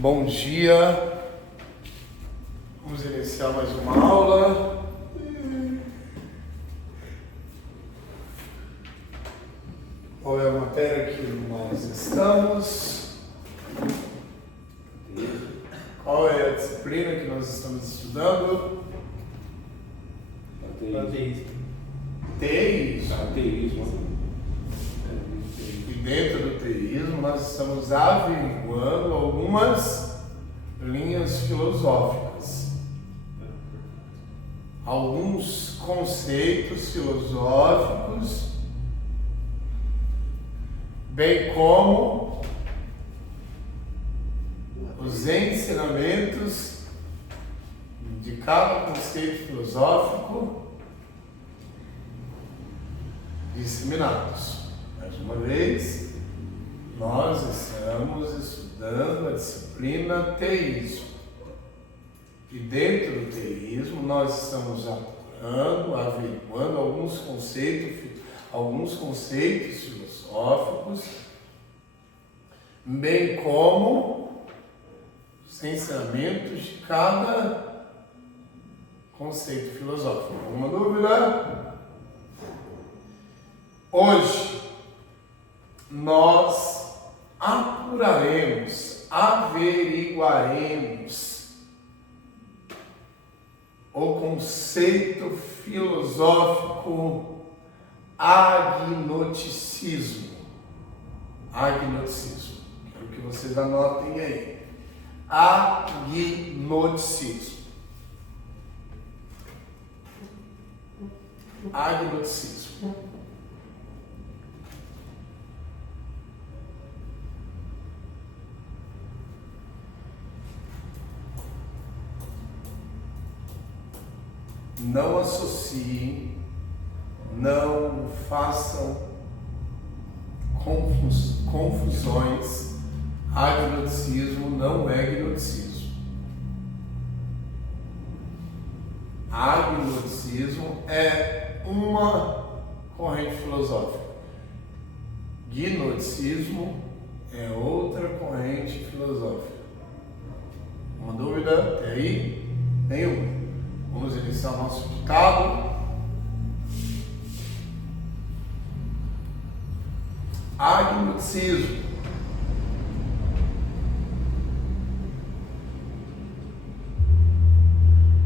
Bom dia, vamos iniciar mais uma aula. Qual é a matéria que nós estamos? Qual é a disciplina que nós estamos estudando? Teísmo. E dentro do teísmo nós estamos averiguando algumas linhas filosóficas, alguns conceitos filosóficos, bem como os ensinamentos de cada conceito filosófico disseminados. Mais uma vez, nós estamos estudando a disciplina teísmo. E dentro do teísmo nós estamos apurando, averiguando alguns conceitos filosóficos, bem como os ensinamentos de cada conceito filosófico. Alguma dúvida? Hoje nós apuraremos, averiguaremos o conceito filosófico agnosticismo. Agnosticismo. Quero que vocês anotem aí. Agnosticismo. Agnosticismo. Não associem, não façam confusões. Agnosticismo não é gnosticismo. Agnosticismo é uma corrente filosófica. Gnosticismo é outra corrente filosófica. Uma dúvida até aí? Nenhuma. Vamos iniciar o nosso ditado. Agnosticismo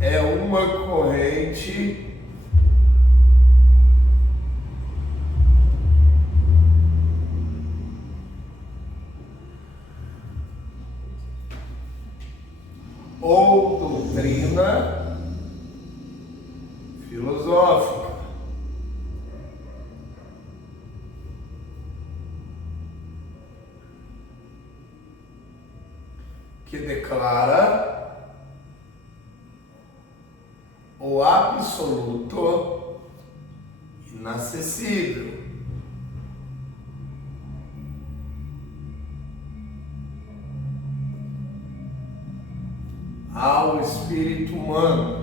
é uma corrente ou doutrina filosófica que declara o absoluto inacessível, ao espírito humano.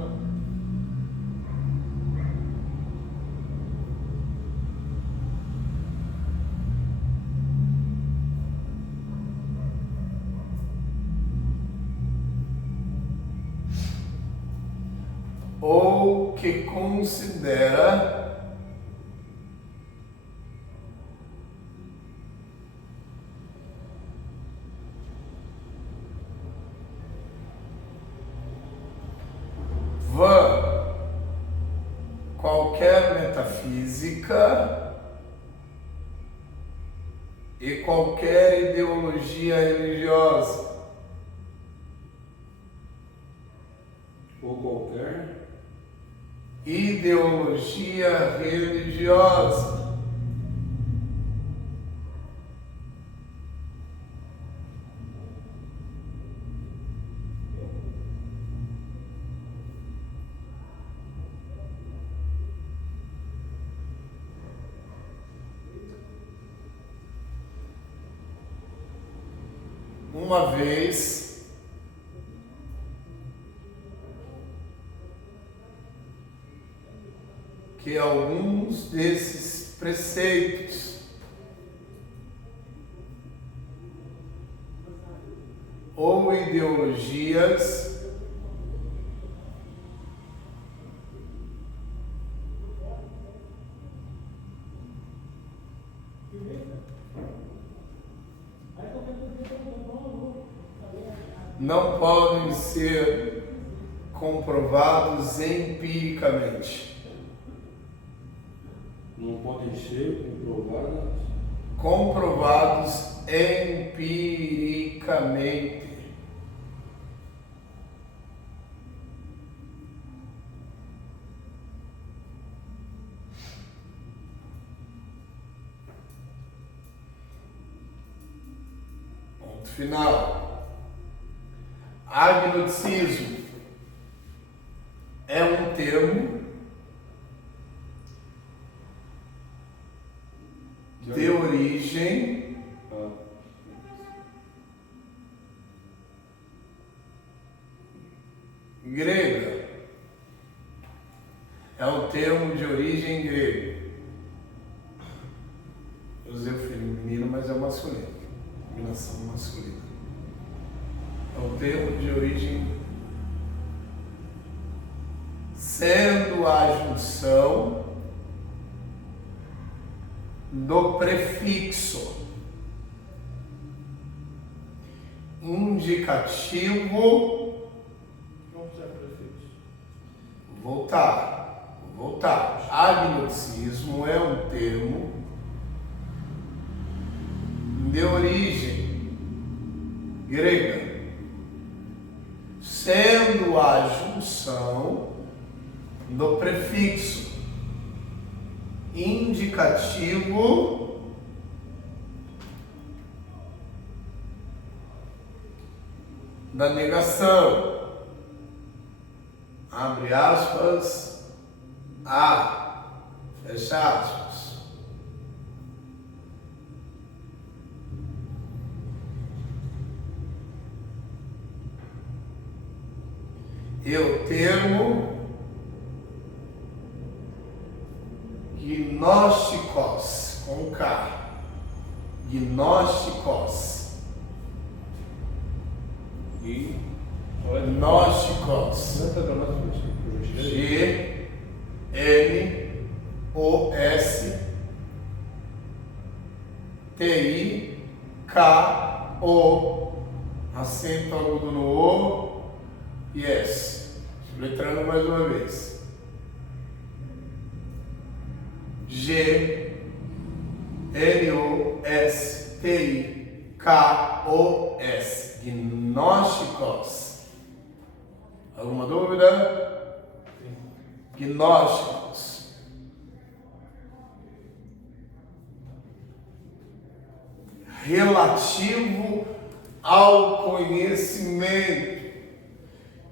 Ou que considera vã qualquer metafísica e qualquer ideologia religiosa. Ou qualquer ideologia religiosa. Uma vez que alguns desses preceitos ou ideologias não podem ser comprovados empiricamente. Não podem ser Comprovados empiricamente. Ponto final. Agnosticismo é um termo de origem grega. É um termo de origem grega. Eu usei o feminino, mas é masculino. Combinação masculina. É um termo de origem, sendo a junção do prefixo indicativo. Vamos usar prefixo. Voltar. Agnosticismo é um termo de origem grega, sendo a junção do prefixo indicativo da negação, abre aspas, fecha aspas. E o termo gnósticos, com K, gnósticos, gnósticos, G-N-O-S-T-I-K-O, acento agudo no O e S. Letrando mais uma vez. G-N-O-S-T-I-K-O-S. Gnósticos. Alguma dúvida? Gnósticos. Relativo ao conhecimento.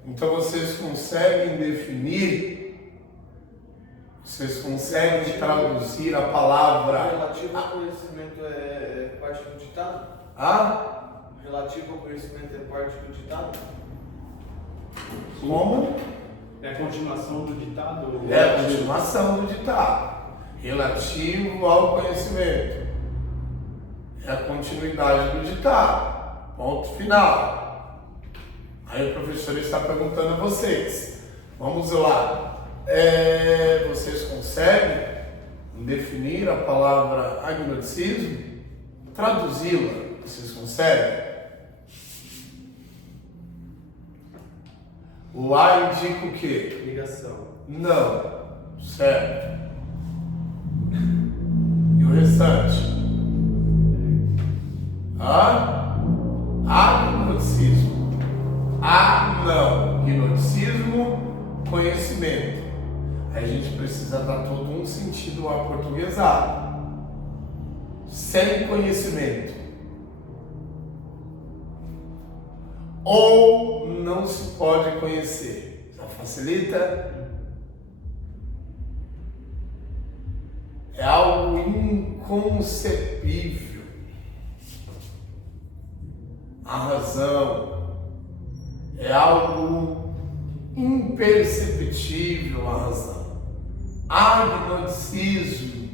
Então vocês conseguem definir, vocês conseguem traduzir a palavra. Relativo ao conhecimento é parte do ditado? Relativo ao conhecimento é parte do ditado? Como? É a continuação do ditado? É a continuação do ditado. Relativo ao conhecimento. É a continuidade do ditado. Ponto final. Aí o professor está perguntando a vocês. Vamos lá. Vocês conseguem definir a palavra agnosticismo? Traduzi-la. Vocês conseguem? O A indica o quê? Ligação. Não. Certo. E o restante? Agnosticismo. Não. Gnosticismo, conhecimento. Aí a gente precisa dar todo um sentido aportuguesado. Sem conhecimento. Ou não se pode conhecer. Já facilita? É algo inconcebível. A razão é algo imperceptível, a razão. Agnosticismo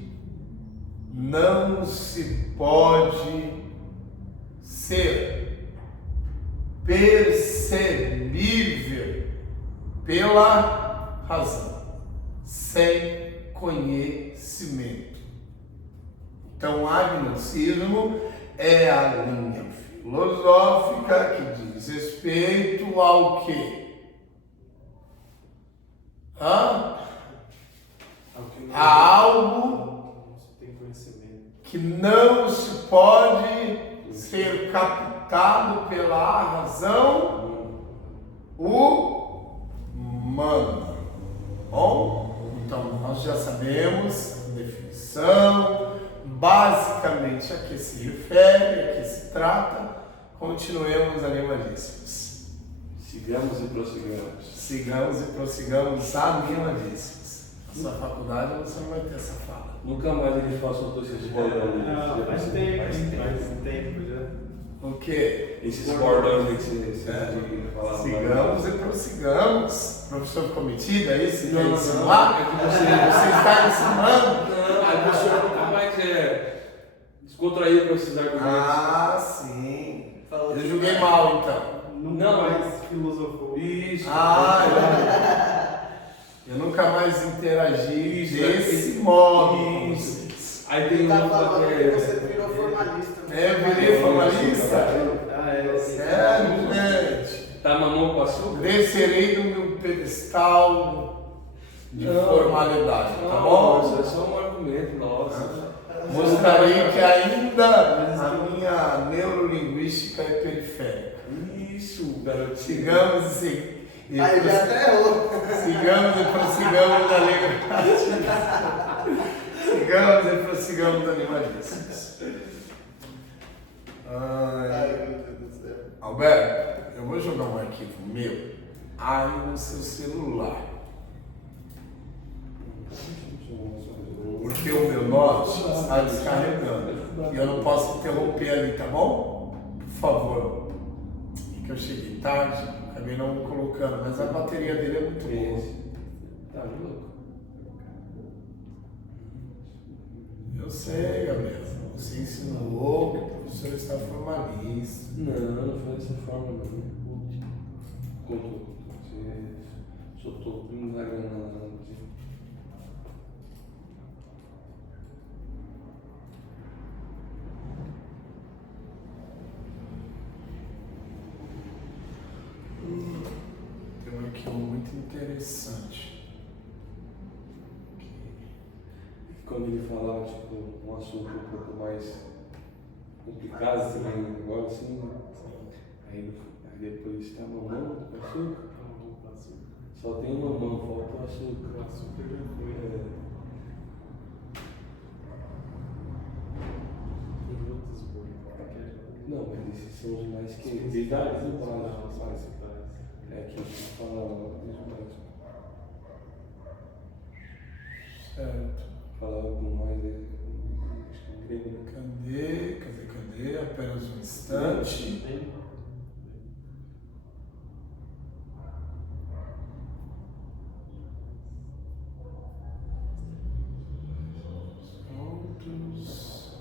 não se pode ser. percebível pela razão, sem conhecimento. Então, agnosticismo é a linha filosófica que diz respeito ao quê? A algo que não se pode ser captado pela razão humana. Bom, então nós já sabemos a definição, basicamente a que se refere, a que se trata. Continuemos animadíssimos. Sigamos e prossigamos. Sigamos e prossigamos animadíssimos. Na sua faculdade você não vai ter essa fala. Nunca mais ele soltou esses bordões. Faz tempo já. O quê? Esses bordões que você falava. Sigamos e prossigamos. Professor cometido, é isso? Não, Quer não, ensinar? é que Você está ensinando? Não, a pessoa nunca mais descontraiu com esses argumentos. Ah, sim. Eu julguei mal, então. Nunca mais filosofou. Isso. Eu nunca mais interagi desse modo. Isso. Aí tem Tá um falando que que você virou formalista. Eu virei formalista? Sim. Sério, gente? Tá mamão com açúcar? Descerei do meu pedestal de formalidade, tá bom? Nossa, é só um argumento, nossa. Mostrarei que ainda a minha neurolinguística é periférica. Isso, garotinho. Sigamos e Aí já até errou. sigamos e prossigamos da linguagem. Sigamos e prossigamos da linguagem. Ai, meu Deus do céu. Alberto, eu vou jogar um arquivo meu aí no seu celular. Porque o meu note está descarregando. E eu não posso interromper ali, tá bom? Por favor. Que eu cheguei tarde, acabei não colocando, mas a bateria dele é muito boa. Tá louco? Eu sei, Gabriel. Você ensinou que o professor está formalista. Não foi dessa forma, não. Contou. Você soltou tudo na granada. Tem um arquivo muito interessante. Quando ele falava, tipo, um assunto um pouco mais complicado, assim, um negócio assim, aí depois tá mamão com açúcar. Só tem mamão, falta o açúcar. O açúcar já foi. Tem outros bolos. Não, mas esses são os mais que verdade do básico. É que a gente fala os básicos. Certo. Falar algo mais grego, né? Cadê? Apenas um instante. Outros.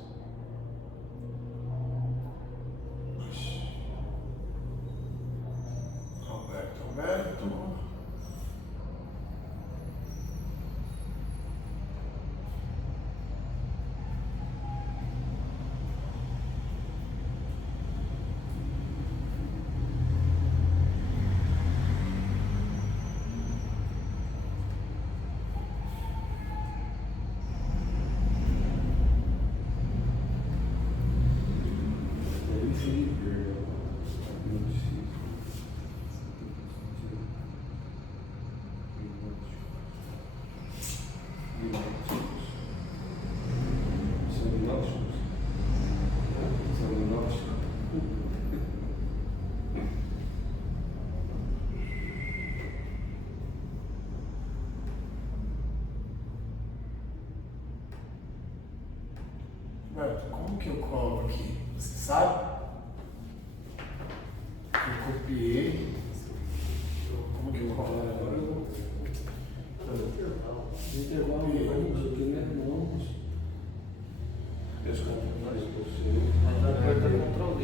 Alberto. Roberto, como que eu colo aqui? Você sabe? Eu copiei. Como que eu colo agora? Intervalo, não, aqui não é não. Meus computadores, você. Aperta Ctrl D.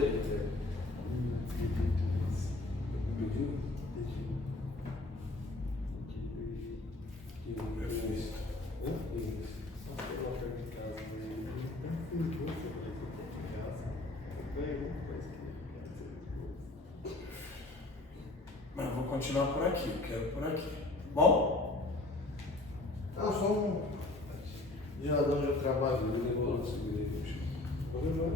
continuar por aqui, eu quero por aqui. Bom? Não, só um gerador onde eu trabalho. Ele levou o seguro aí, puxa. Pode levar.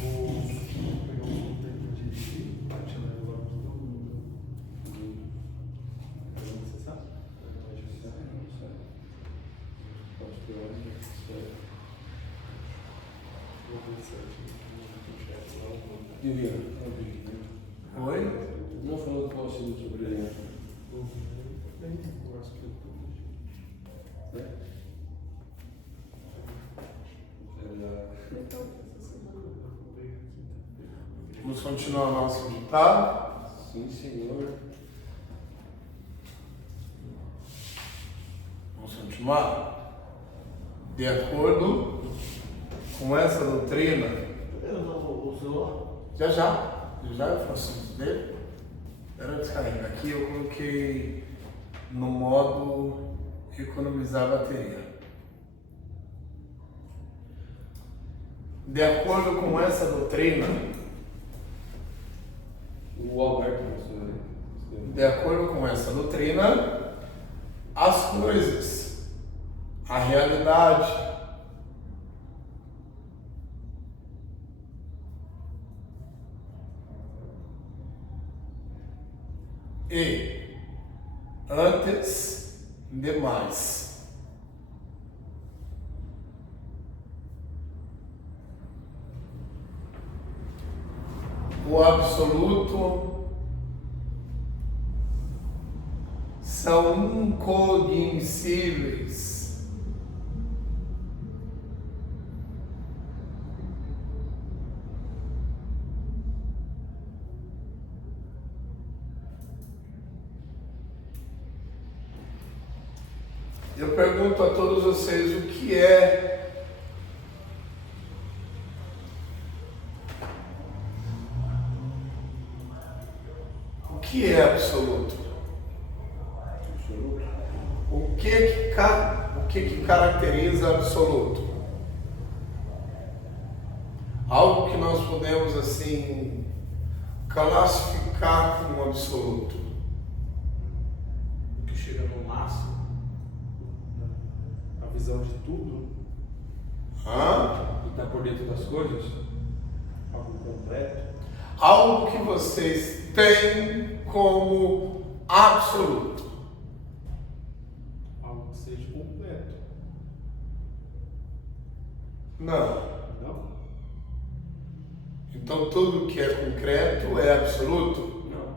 Vou pegar um tempo de parte lá do lado do mundo. Você sabe? Pode ter hora de espera. Vou ver certinho. Vivian, Oi? não falou com você sobre ele, né? Eu acho que Vamos continuar o nosso ditado? Sim, senhor. Vamos continuar? De acordo com essa doutrina, Eu não vou o celular. já eu faço isso dele. Espera eu descarregar aqui, eu coloquei no modo economizar a bateria. De acordo com essa doutrina, O Alberto, professor. de acordo com essa doutrina, as coisas, a realidade, e antes de mais, o absoluto são incognoscíveis. Eu pergunto a todos vocês o que é absoluto? O que caracteriza absoluto? Algo que nós podemos assim classificar como absoluto. O que chega no máximo. a visão de tudo, E está por dentro das coisas? algo completo, Algo que vocês têm como absoluto. algo que seja completo. Não. Não? Então tudo que é concreto é absoluto. Não.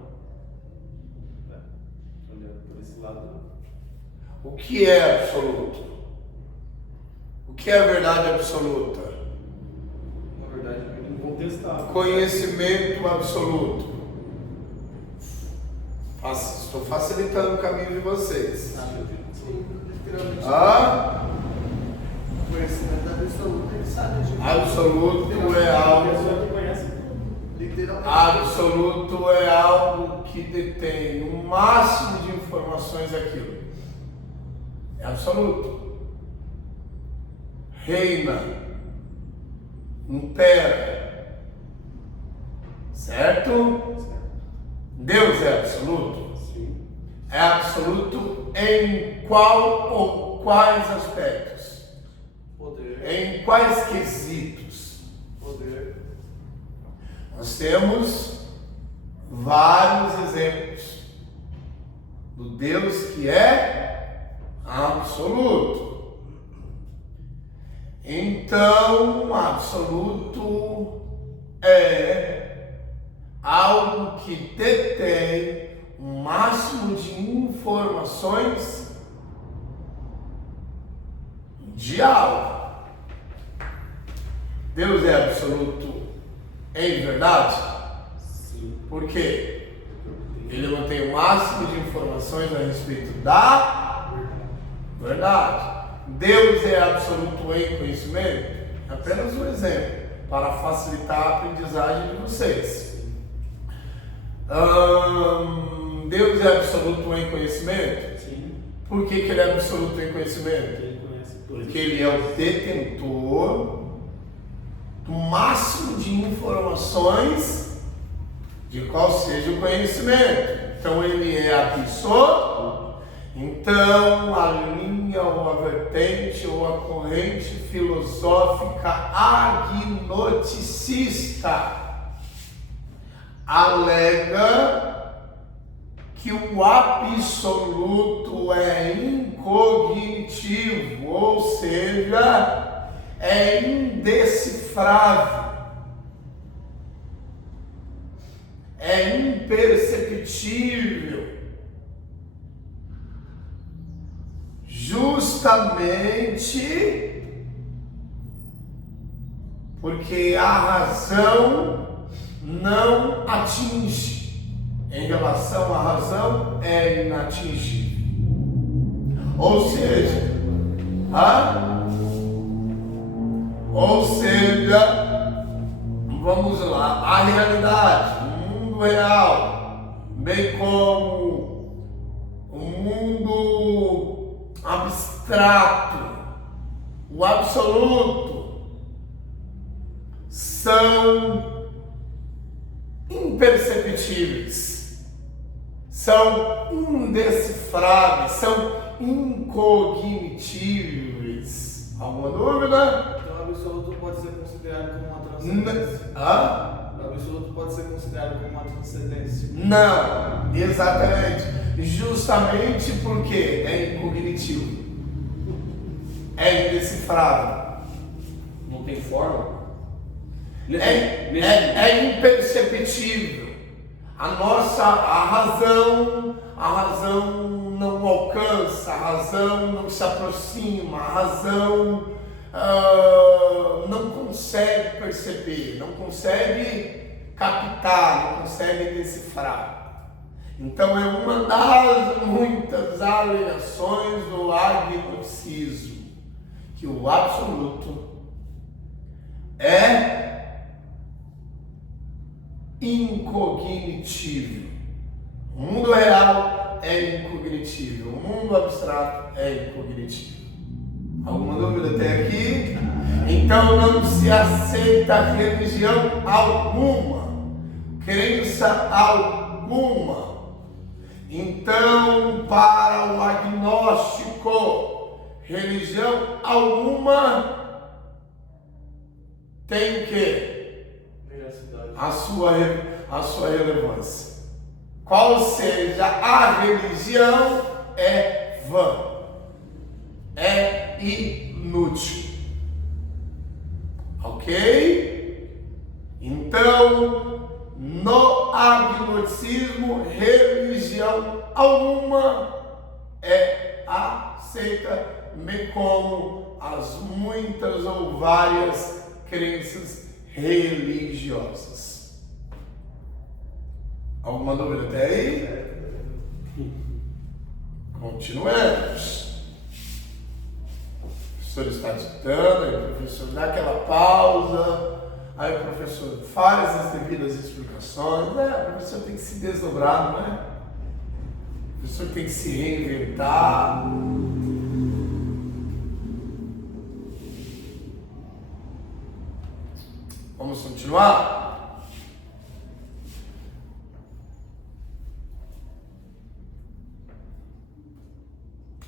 Olhando por esse lado, não. O que é absoluto? O que é a verdade absoluta? Na verdade, Incontestável. Conhecimento absoluto. Estou facilitando o caminho de vocês. literalmente. O Conhecimento absoluto, ele sabe de absoluto é A algo. pessoa que conhece tudo. literalmente. Absoluto é algo que detém o máximo de informações daquilo. É absoluto. Reina. Impera. Certo? Deus é absoluto? Sim. É absoluto em qual ou quais aspectos? Poder. Em quais quesitos? Poder. Nós temos vários exemplos do Deus que é absoluto. Então, absoluto é algo que detém o máximo de informações de algo. Deus é absoluto em verdade? Sim. Por quê? Ele mantém o máximo de informações a respeito da verdade. Deus é absoluto em conhecimento? Apenas um exemplo, para facilitar a aprendizagem de vocês. Deus é absoluto em conhecimento? Sim. Por que ele é absoluto em conhecimento? Ele conhece tudo. Porque ele é o detentor do máximo de informações de qual seja o conhecimento. Então ele é absoluto. Então a linha ou a vertente ou a corrente filosófica agnosticista alega que o absoluto é incognitivo, ou seja, é indecifrável, é imperceptível, justamente porque a razão não atinge. Em relação à razão, é inatingível. Ou seja, vamos lá, a realidade, o mundo real, bem como o mundo abstrato, o absoluto, são imperceptíveis, são indecifráveis, são incognitíveis. Alguma dúvida? Então o absoluto pode ser considerado como uma transcendência? O absoluto pode ser considerado como uma transcendência? Não, exatamente. Justamente porque é incognitivo, é indecifrável. Não tem forma? É imperceptível. A razão não alcança, a razão não se aproxima, a razão não consegue perceber, não consegue captar, não consegue decifrar. Então é uma das muitas alegações do agnosticismo, que o absoluto é incognitível. O mundo real é incognitível, o mundo abstrato é incognitível. Alguma dúvida até aqui? Então não se aceita religião alguma, crença alguma. Então, para o agnóstico, religião alguma tem que a sua relevância. Qual seja a religião é vã, é inútil. Ok? Então, no agnosticismo, religião alguma é aceita, bem como as muitas ou várias crenças religiosas. Alguma dúvida até aí? Continuemos. O professor está ditando, aí o professor dá aquela pausa, aí o professor faz as devidas explicações. O professor tem que se desdobrar, não é? O professor tem que se reinventar. Vamos continuar?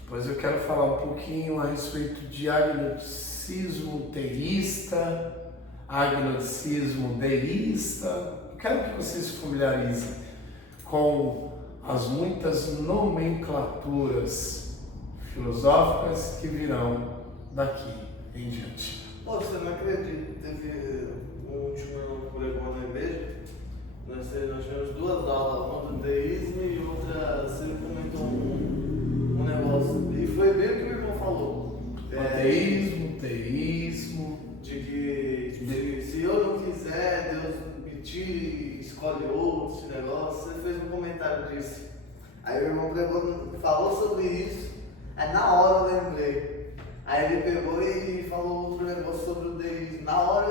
Pois eu quero falar um pouquinho a respeito de agnosticismo teísta, agnosticismo deísta. Eu quero que vocês se familiarizem com as muitas nomenclaturas filosóficas que virão daqui em diante. Você não acredita? Teve um último pregão na igreja. Nós tivemos duas aulas, uma do deísmo e outra, você comentou um negócio. E foi bem o que o irmão falou. Teísmo. De que se eu não quiser, Deus me tire, escolhe outro, esse negócio. Você fez um comentário disso. Aí o irmão falou sobre isso. Aí na hora eu lembrei. Aí ele pegou e falou outro negócio sobre o deísmo. Na hora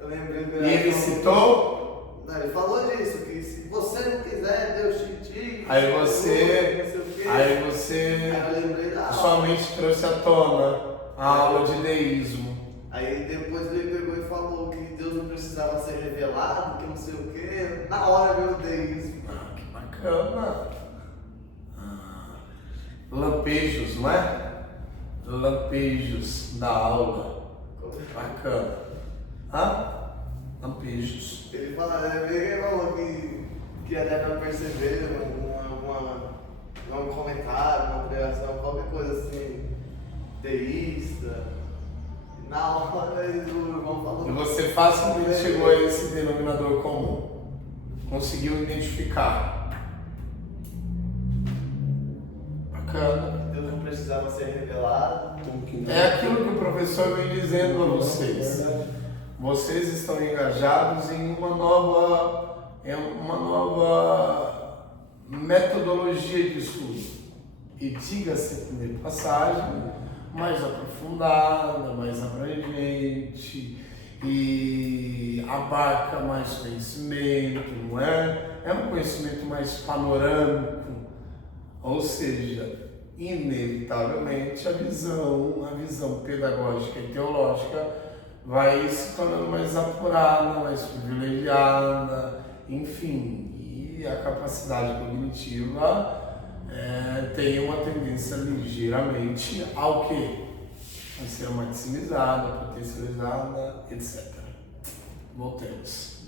eu lembrei. E ele citou? Não, ele falou disso, que se você não quiser, Deus te tire. Aí você somente trouxe à tona a aula de deísmo. Aí depois ele pegou e falou que Deus não precisa precisava ser revelado, que não sei o quê. Na hora veio o deísmo. Ah, que bacana. Lampejos, não é? Lampejos da aula. Bacana. Lampejos. Ele falou que até pra perceber um comentário, uma pregação, qualquer coisa assim, deísta. Na hora o irmão falou. E você facilmente chegou a esse denominador comum. Conseguiu identificar. Bacana. Deus não precisava ser revelado. É aquilo que o professor vem dizendo a vocês. Vocês estão engajados em uma nova metodologia de estudo. E diga-se de passagem, mais aprofundada, mais abrangente e abarca mais conhecimento, não é? É um conhecimento mais panorâmico, ou seja, inevitavelmente a visão pedagógica e teológica vai se tornando mais apurada, mais privilegiada, enfim, e a capacidade cognitiva tem uma tendência ligeiramente ao quê? A ser maximizada, potencializada, etc. Voltemos.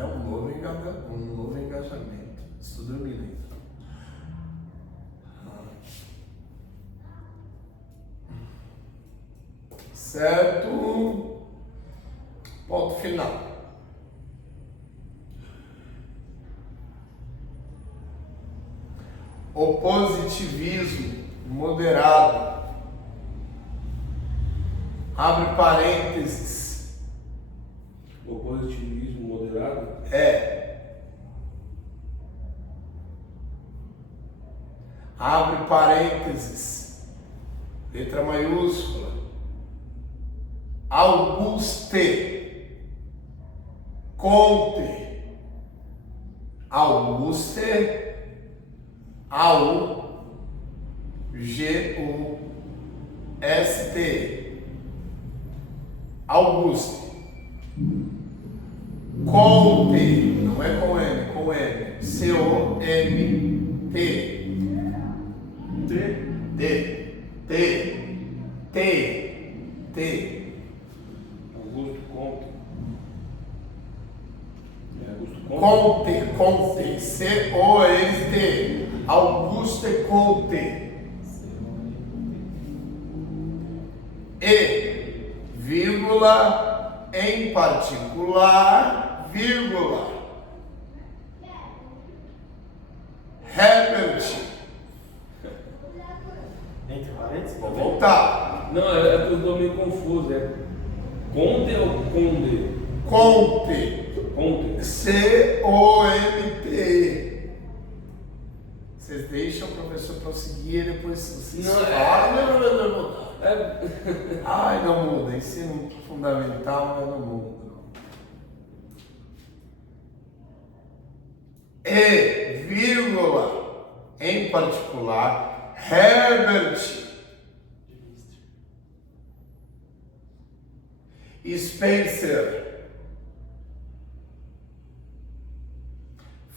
Um novo engajamento. Estou dormindo ainda. Certo? Ponto final. O positivismo moderado. Abre parênteses. O positivismo moderado? Abre parênteses. Letra maiúscula. Auguste Comte. Auguste. A-U-G-U-S-T. Auguste. Comte. Não é com M, com M. C-O-M-T. T. Augusto Comte. Comte. C-O-N-T. Auguste Comte. E, vírgula, em particular, vírgula. Herbert. Entre parênteses? Vou voltar. Não, é que eu estou meio confuso. É Conte ou Conde? Comte. Conte. C-O-M-T. Vocês deixam o professor prosseguir e depois vocês Não, falam. É... Ai, não muda. Ensino fundamental, mas não muda. E, vírgula, em particular, Herbert Spencer.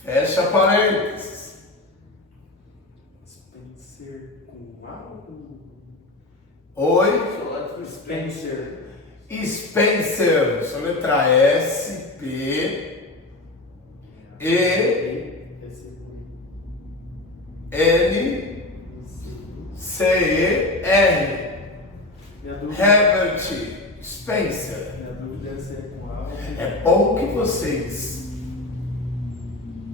Fecha parênteses. Spencer com A ou com... Oi? Spencer. Spencer. Só letra S, P, E, N, C, E, R. Minha dúvida, Herbert Spencer. minha dúvida é se é com A ou com... É bom que vocês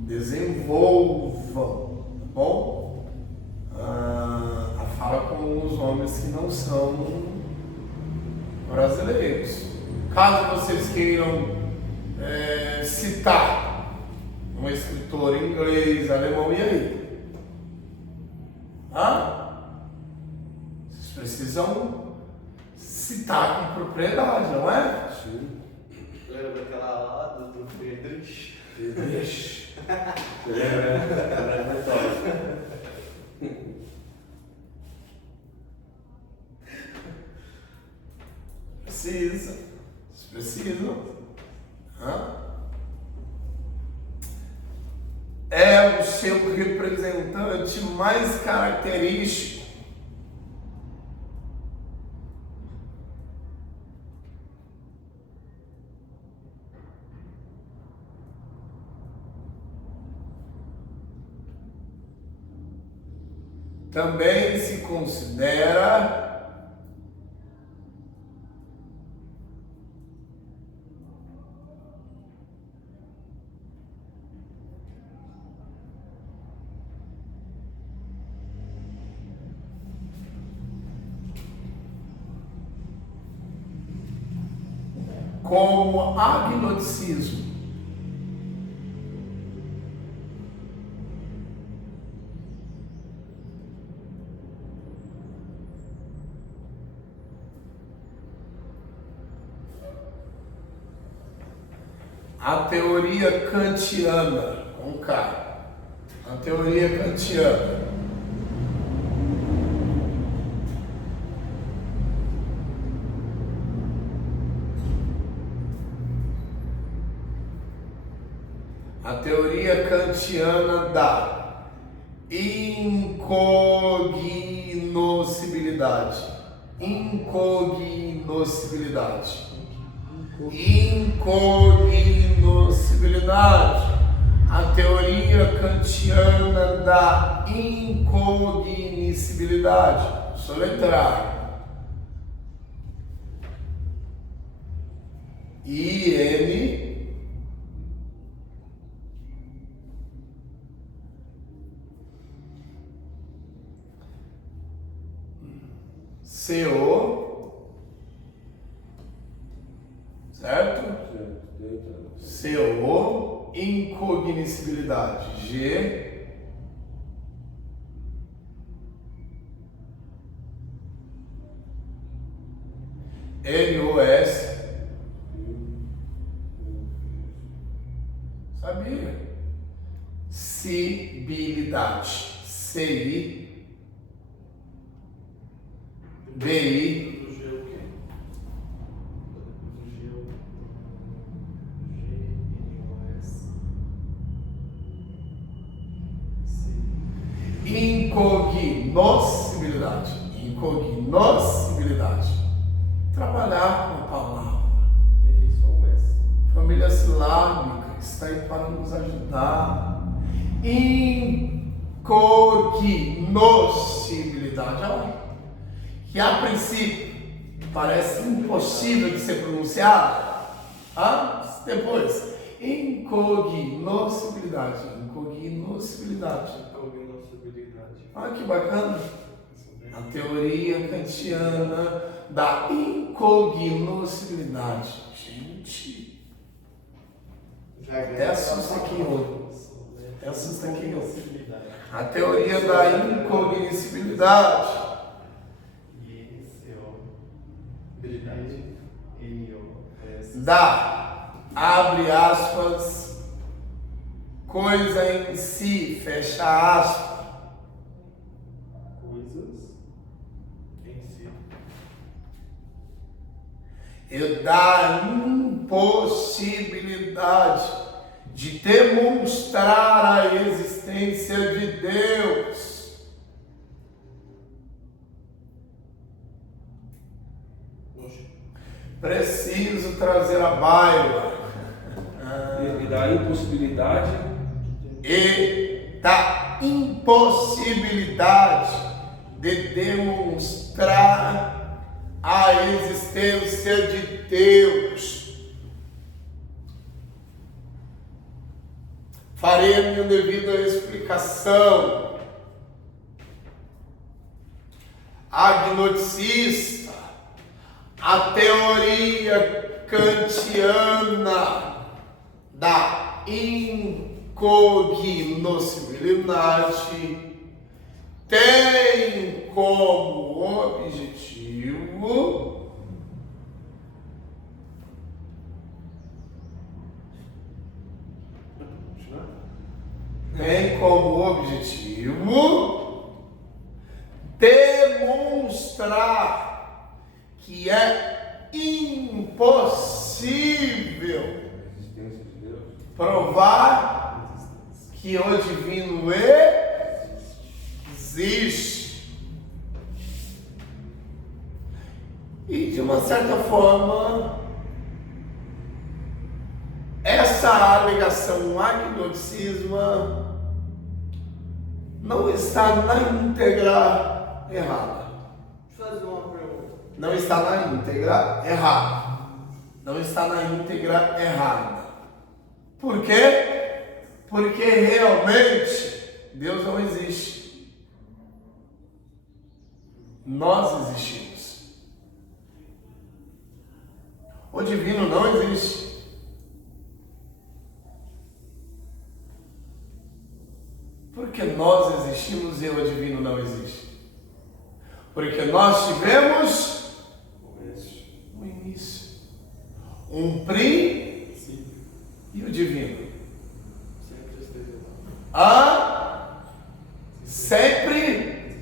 desenvolvam, tá bom? A fala com os homens que não são brasileiros. Caso vocês queiram citar um escritor inglês, alemão, e aí? Vocês precisam citar com propriedade, não é? Sim. Lembra daquela lá do Friedrich? Friedrich. Lembra, né? precisam. Vocês precisam. Hã? É o seu representante mais característico. Também se considera como agnosticismo. A teoria kantiana, com K. A teoria kantiana. A teoria kantiana da incognoscibilidade. Incognoscibilidade. Incognoscibilidade. A teoria kantiana da incognoscibilidade. Soletrar. I-N CO, certo? CO, incognoscibilidade. G, NOS, sabia? Cibilidade. CI, BI, Do G o quê? Do G o G-N-O-S. incognoscibilidade. Incognoscibilidade. Trabalhar com a palavra. Só o S. Família silábica está aí para nos ajudar. Incognoscibilidade. Olha, que a princípio parece impossível de ser pronunciado. Depois, incognoscibilidade. Incognoscibilidade. Incognoscibilidade. Olha que bacana. A teoria kantiana da incognoscibilidade. Gente, até assusta quem ouve. Até assusta quem ouve. A teoria da incognoscibilidade. Da, abre aspas, coisa em si, fecha aspas. Coisas em si. E da impossibilidade de demonstrar a existência de Deus. Preciso trazer a baila. E da impossibilidade. E da impossibilidade de demonstrar a existência de Deus. Farei a minha devida explicação. Agnoticista, a teoria kantiana da incognoscibilidade tem como objetivo demonstrar que é impossível A existência de Deus. provar que o divino existe. E de uma certa forma, essa alegação agnosticismo não está na íntegra errada. Deixa eu fazer uma pergunta. Não está na íntegra errada. Não está na íntegra errada. Por quê? Porque realmente Deus não existe. Nós existimos. O divino não existe. Porque nós existimos e o divino não existe. Porque nós tivemos um início, um princípio e o divino. Sempre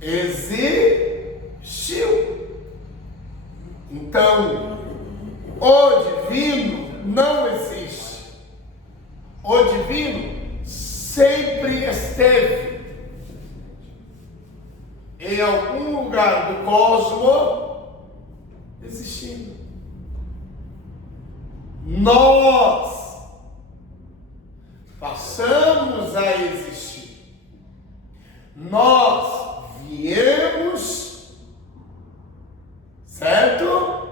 existiu. Então, o divino não existe. O divino sempre esteve em algum lugar do cosmos existindo. Nós passamos a existir. Nós viemos, certo?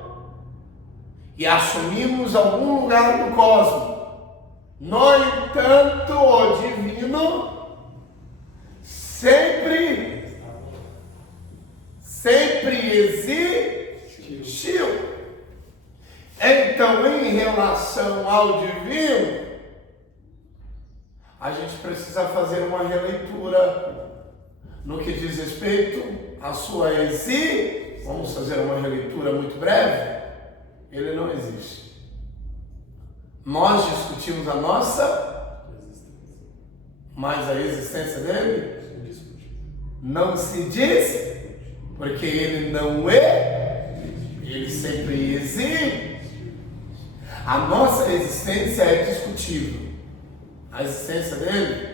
E assumimos algum lugar no cosmos. No entanto, o divino sempre existiu. Então, em relação ao divino, a gente precisa fazer uma releitura no que diz respeito à sua existência. Vamos fazer uma releitura muito breve. Ele não existe. Nós discutimos a nossa, mas a existência dele não se diz, porque ele não é, ele sempre existe. A nossa existência é discutível. A existência dele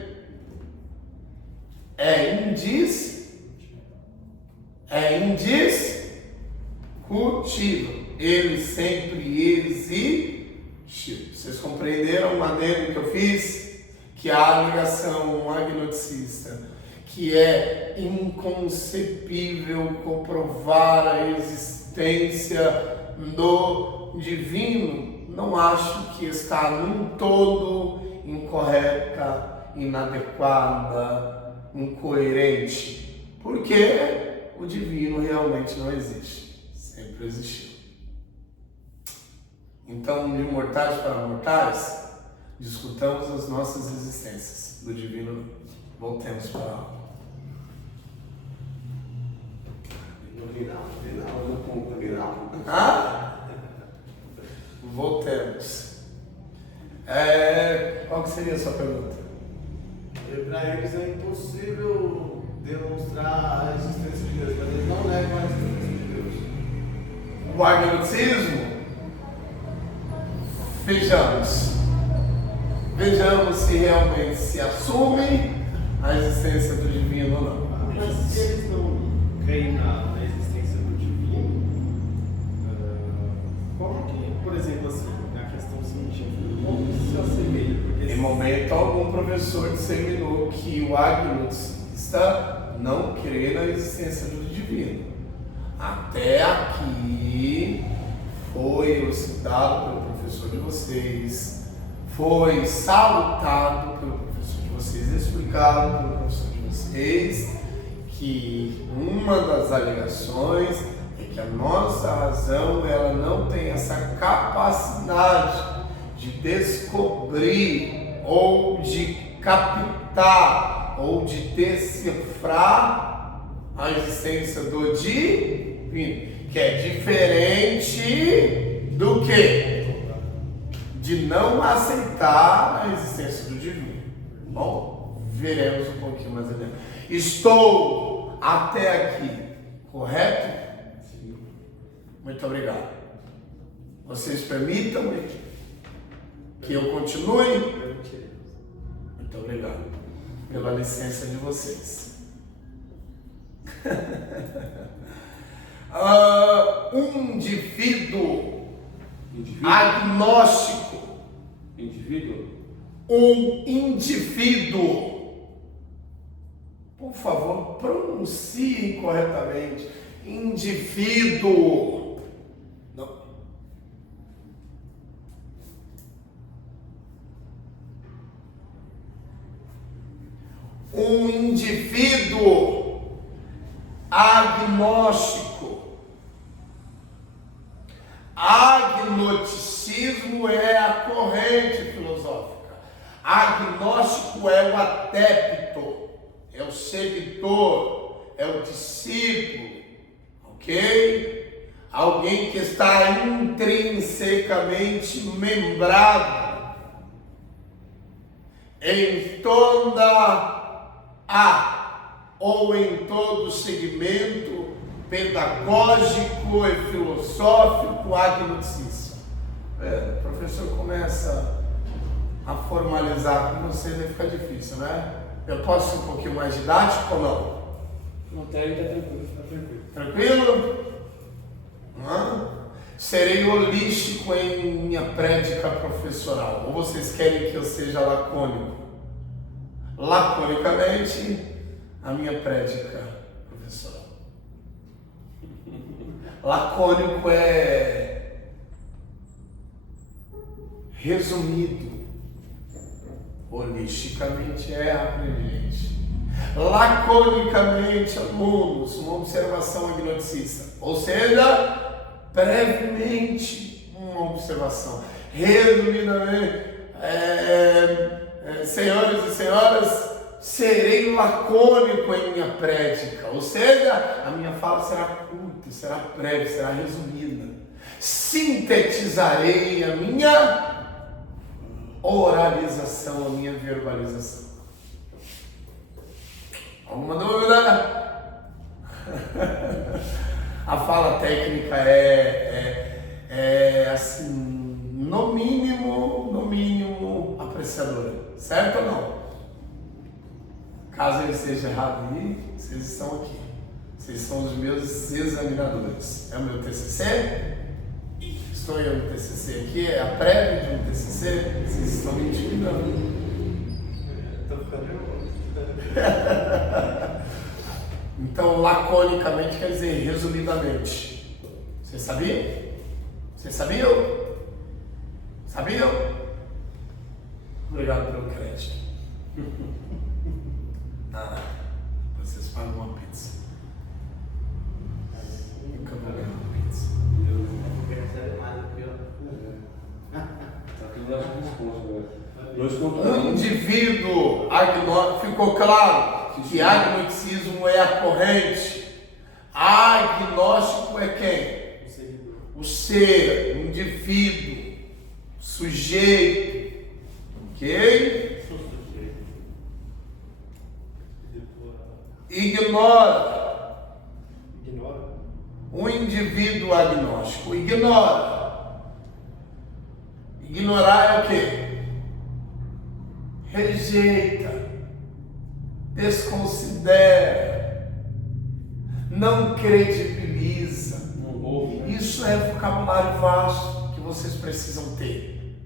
é indiscutível. Ele sempre existiu. Vocês compreenderam o maneiro que eu fiz? Que a alegação agnosticista, que é inconcebível comprovar a existência do divino, não acho que está num todo incorreta, inadequada, incoerente, porque o divino realmente não existe, sempre existiu. Então, de mortais para mortais, discutamos as nossas existências, do divino voltemos para a aula. Voltemos. Qual que seria a sua pergunta? Para eles é impossível demonstrar a existência de Deus, mas eles não negam a existência de Deus. O agnosticismo? Vejamos se realmente se assume a existência do divino ou não. Mas se eles não creem na existência do divino, como que, por exemplo, assim, na questão científica, como que se assemelha? Porque Em momento algum, professor disseminou que o agnosticista não crê na existência do divino. Até aqui foi elucidado pelo professor de vocês, foi salutado pelo professor de vocês, explicado pelo professor de vocês, que uma das alegações é que a nossa razão ela não tem essa capacidade de descobrir ou de captar ou de decifrar a existência do divino, que é diferente do que? De não aceitar a existência do divino. Bom, veremos um pouquinho mais adiante. Estou até aqui correto? Muito obrigado. Vocês permitam que eu continue? Muito obrigado pela licença de vocês. Um indivíduo agnóstico. Um indivíduo. Por favor, pronuncie corretamente. Indivíduo. Não. Um indivíduo agnóstico. Agnosticismo é a corrente filosófica. Agnóstico é o adepto, é o seguidor, é o discípulo, ok? Alguém que está intrinsecamente membrado em toda ou em todo segmento pedagógico e filosófico agnosticista. O professor começa a formalizar com vocês, vai ficar difícil, né? Eu posso ser um pouquinho mais didático ou não? Não tem, tá tranquilo, tá tranquilo. Tranquilo? Serei holístico em minha prédica professoral. Ou vocês querem que eu seja lacônico? Laconicamente, a minha prédica professoral. Lacônico é resumido. Holisticamente é abrangente. Laconicamente, alunos, uma observação agnosticista. Ou seja, brevemente, uma observação. Resumidamente, senhores e senhoras, serei lacônico em minha prédica. Ou seja, a minha fala será curta, será breve, será resumida. Sintetizarei a minha oralização, a minha verbalização. Alguma dúvida? A fala técnica é assim, no mínimo apreciadora, certo ou não? Caso ele esteja errado aí, vocês estão aqui. Vocês são os meus examinadores. É o meu TCC? Estou eu no TCC aqui, é a prévia de um TCC, vocês estão me intimidando. Estou ficando nervoso. Então, laconicamente quer dizer resumidamente. Você sabia? Você sabiam? Sabiam? Obrigado pelo crédito. Vocês pagam uma pizza. Nunca vou ganhar uma pizza. Um indivíduo agnóstico, ficou claro que agnosticismo é a corrente. Agnóstico é quem? O ser, o indivíduo, o sujeito, ok? Ignora. Um indivíduo agnóstico ignora. Ignorar é o quê? Rejeita, desconsidera, não credibiliza. Isso é vocabulário vasto que vocês precisam ter.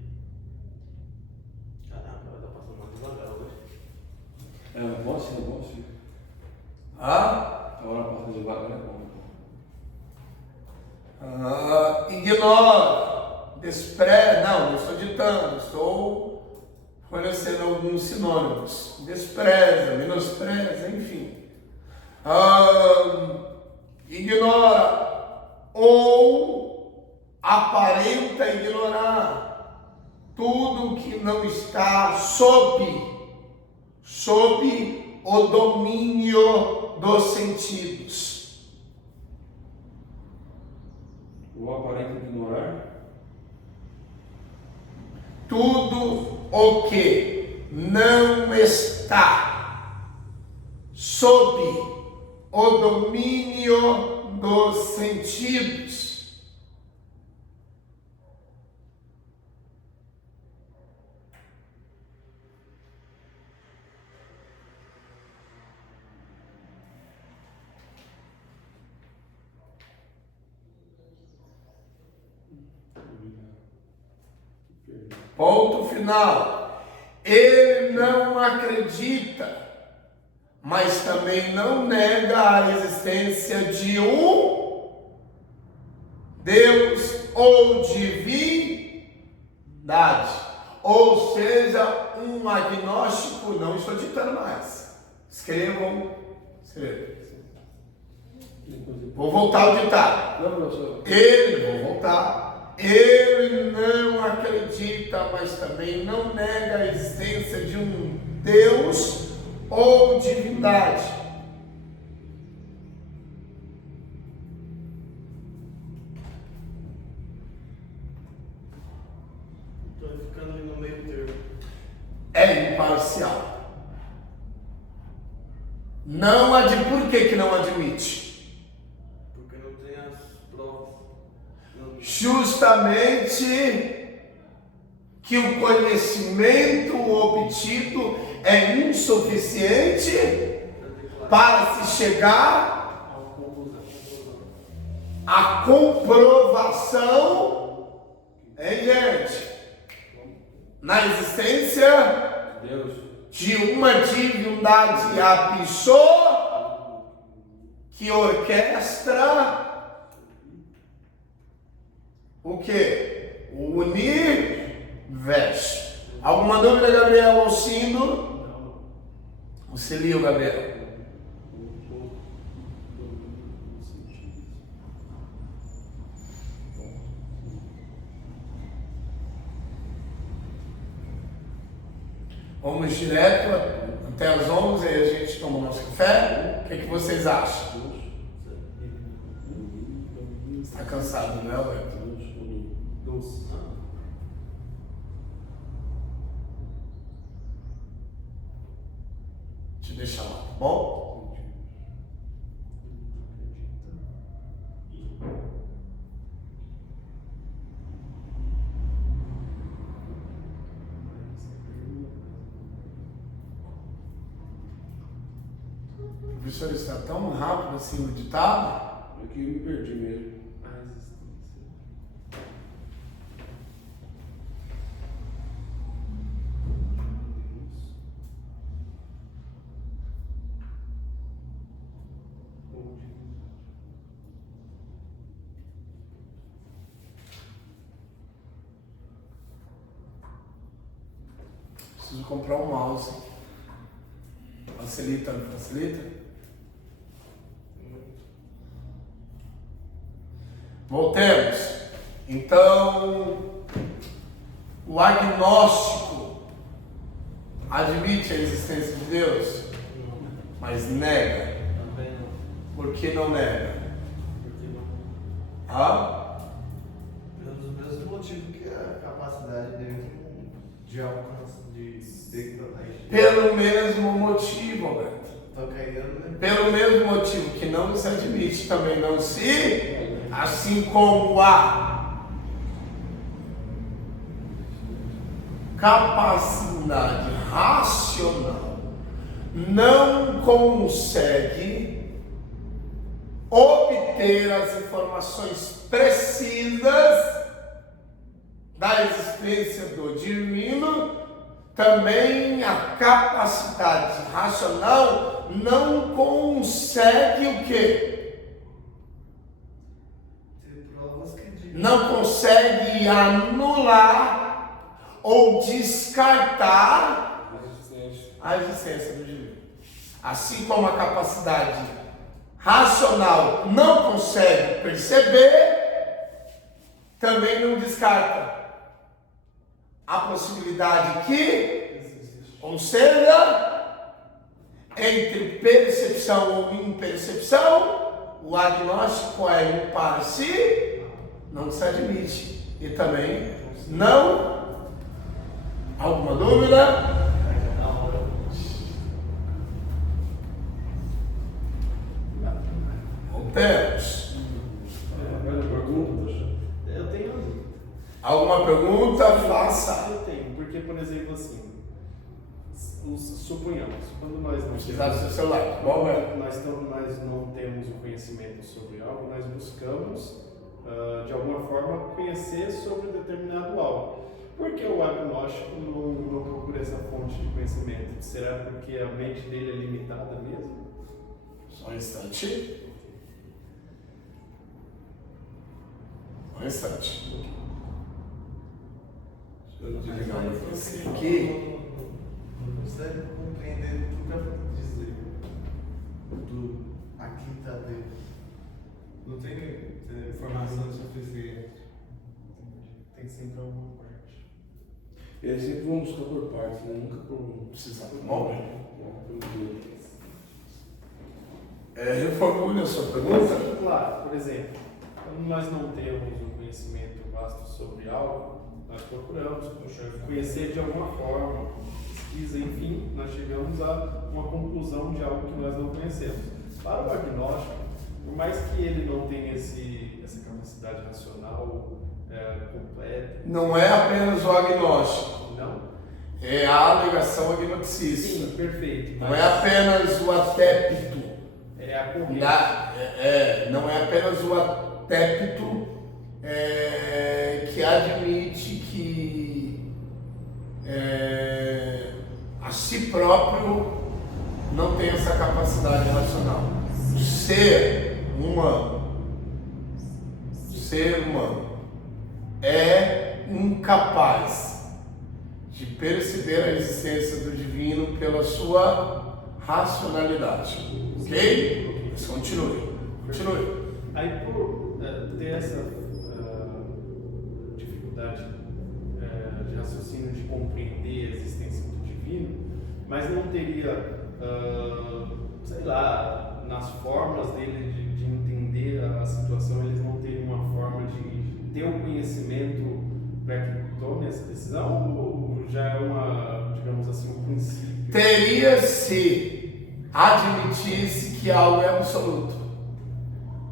Caramba, eu tô passando mais devagar hoje. É bom sim. Ah? A hora passa devagar, é bom. Ignora, despreza. Não estou ditando, estou fornecendo alguns sinônimos. Despreza, menospreza, enfim. Ignora ou aparenta ignorar tudo que não está sob o domínio dos sentidos. O aparente ignorar. Tudo o que não está sob o domínio dos sentidos. Ponto final. Ele não acredita, mas também não nega a existência de um Deus ou divindade. Ou seja, um agnóstico, não estou ditando mais. Escrevam. Vou voltar ao ditado. Não, professor. Vou voltar. Ele não acredita, mas também não nega a existência de um Deus ou divindade. Tô ficando ali no meio termo. É imparcial. Não admite. Por que não admite? Porque não tem as provas. Não. Justamente que o conhecimento obtido é insuficiente para se chegar à comprovação, hein, gente? Na existência Deus. de uma divindade, a pessoa que orquestra o quê? O universo. Alguma dúvida, Gabriel Alcindo? Você liu, Gabriel? Vamos direto até as 11 e a gente toma o nosso café. O que vocês acham? Está cansado, não é, Alberto? Te deixar lá, tá bom? Professor, está tão rápido assim o ditado? É que eu me perdi mesmo. Preciso comprar um mouse. Facilita, não facilita? Voltemos. Então, o agnóstico admite a existência de Deus, mas nega. Também não. Por que não nega? Porque não. Pelos mesmos motivos que a capacidade dele de alcance, de Pelo mesmo motivo, Alberto. Tô caindo, né? Pelo mesmo motivo que não se admite, também não se, assim como a capacidade racional não consegue obter as informações precisas da existência do divino, também a capacidade racional não consegue o quê? Tem provas que dizem. Não consegue anular ou descartar a existência do divino. Assim como a capacidade racional não consegue perceber, também não descarta a possibilidade que, ou seja, entre percepção ou impercepção, o agnóstico é impar si, não se admite. E também não. Alguma dúvida? Voltemos. Eu tenho. Alguma pergunta? Faça. Eu tenho, porque, por exemplo, assim, suponhamos, quando nós não Precisar do seu celular. Bom, velho. nós não temos o conhecimento sobre algo, nós buscamos, de alguma forma, conhecer sobre determinado algo. Por que o agnóstico não procura essa fonte de conhecimento? Será porque a mente dele é limitada mesmo? Só um instante. Um instante. Deixa eu desligar o microfone aqui. Não consegue compreender tudo que eu vou dizer. A quinta dele. Não tem informação suficiente. Tem sempre alguma parte. Eles sempre vão buscar por partes, né? Nunca por Precisa de nome. pelo todo. Reformule a sua pergunta. Claro, por exemplo, quando nós não temos um conhecimento vasto sobre algo, nós procuramos conhecer de alguma forma, pesquisa, enfim, nós chegamos a uma conclusão de algo que nós não conhecemos. Para o agnóstico, por mais que ele não tenha essa capacidade racional completa, Não é apenas o agnóstico, não? é a alegação agnosticista. Sim, perfeito. Não é apenas o atépito. É a corrente. Não é apenas o atépito que admite que a si próprio não tem essa capacidade racional. O ser humano é incapaz de perceber a existência do divino pela sua racionalidade. Ok? Mas continue. Aí, por ter essa dificuldade de raciocínio, de compreender a existência do divino, mas não teria, sei lá, nas formas dele de entender a situação, eles não teriam uma forma de ter o conhecimento para que tome essa decisão, ou já é digamos assim, um princípio? Teria se admitisse que algo é absoluto.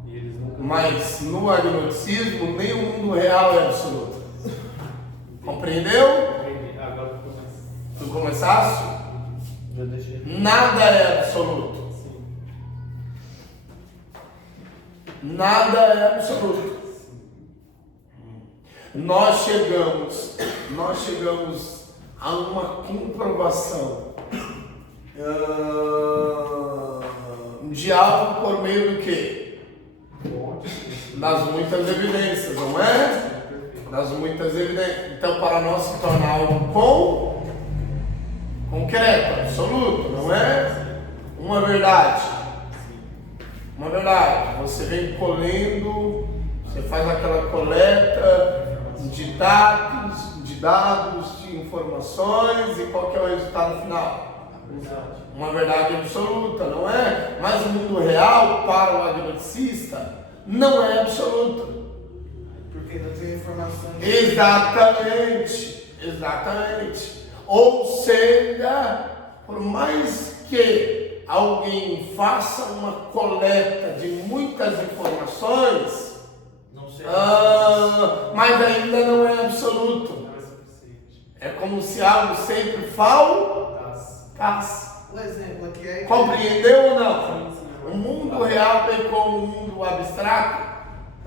E eles nunca... Mas no agnosticismo, nem o mundo real é absoluto. Compreendeu? Agora começa. Tu começaste? Já deixei. Nada é absoluto. Sim. Nada é absoluto. Nós chegamos a uma comprovação de algo por meio do quê? Das muitas evidências, não é? Das muitas evidências. Então, para nós se tornar algo concreto, absoluto, não é? Uma verdade. Uma verdade. Você vem colhendo, você faz aquela coleta de dados, de informações, e qual que é o resultado final? Uma verdade absoluta, não é? Mas o mundo real, para o agnosticista, não é absoluto. Porque não tem informação. Exatamente. Ou seja, por mais que alguém faça uma coleta de muitas informações, Não sei. mas ainda não é absoluto. Não é suficiente. É como se algo sempre faltasse. Um exemplo aqui é. Compreendeu ou não? Sim, O mundo real, bem como o mundo abstrato,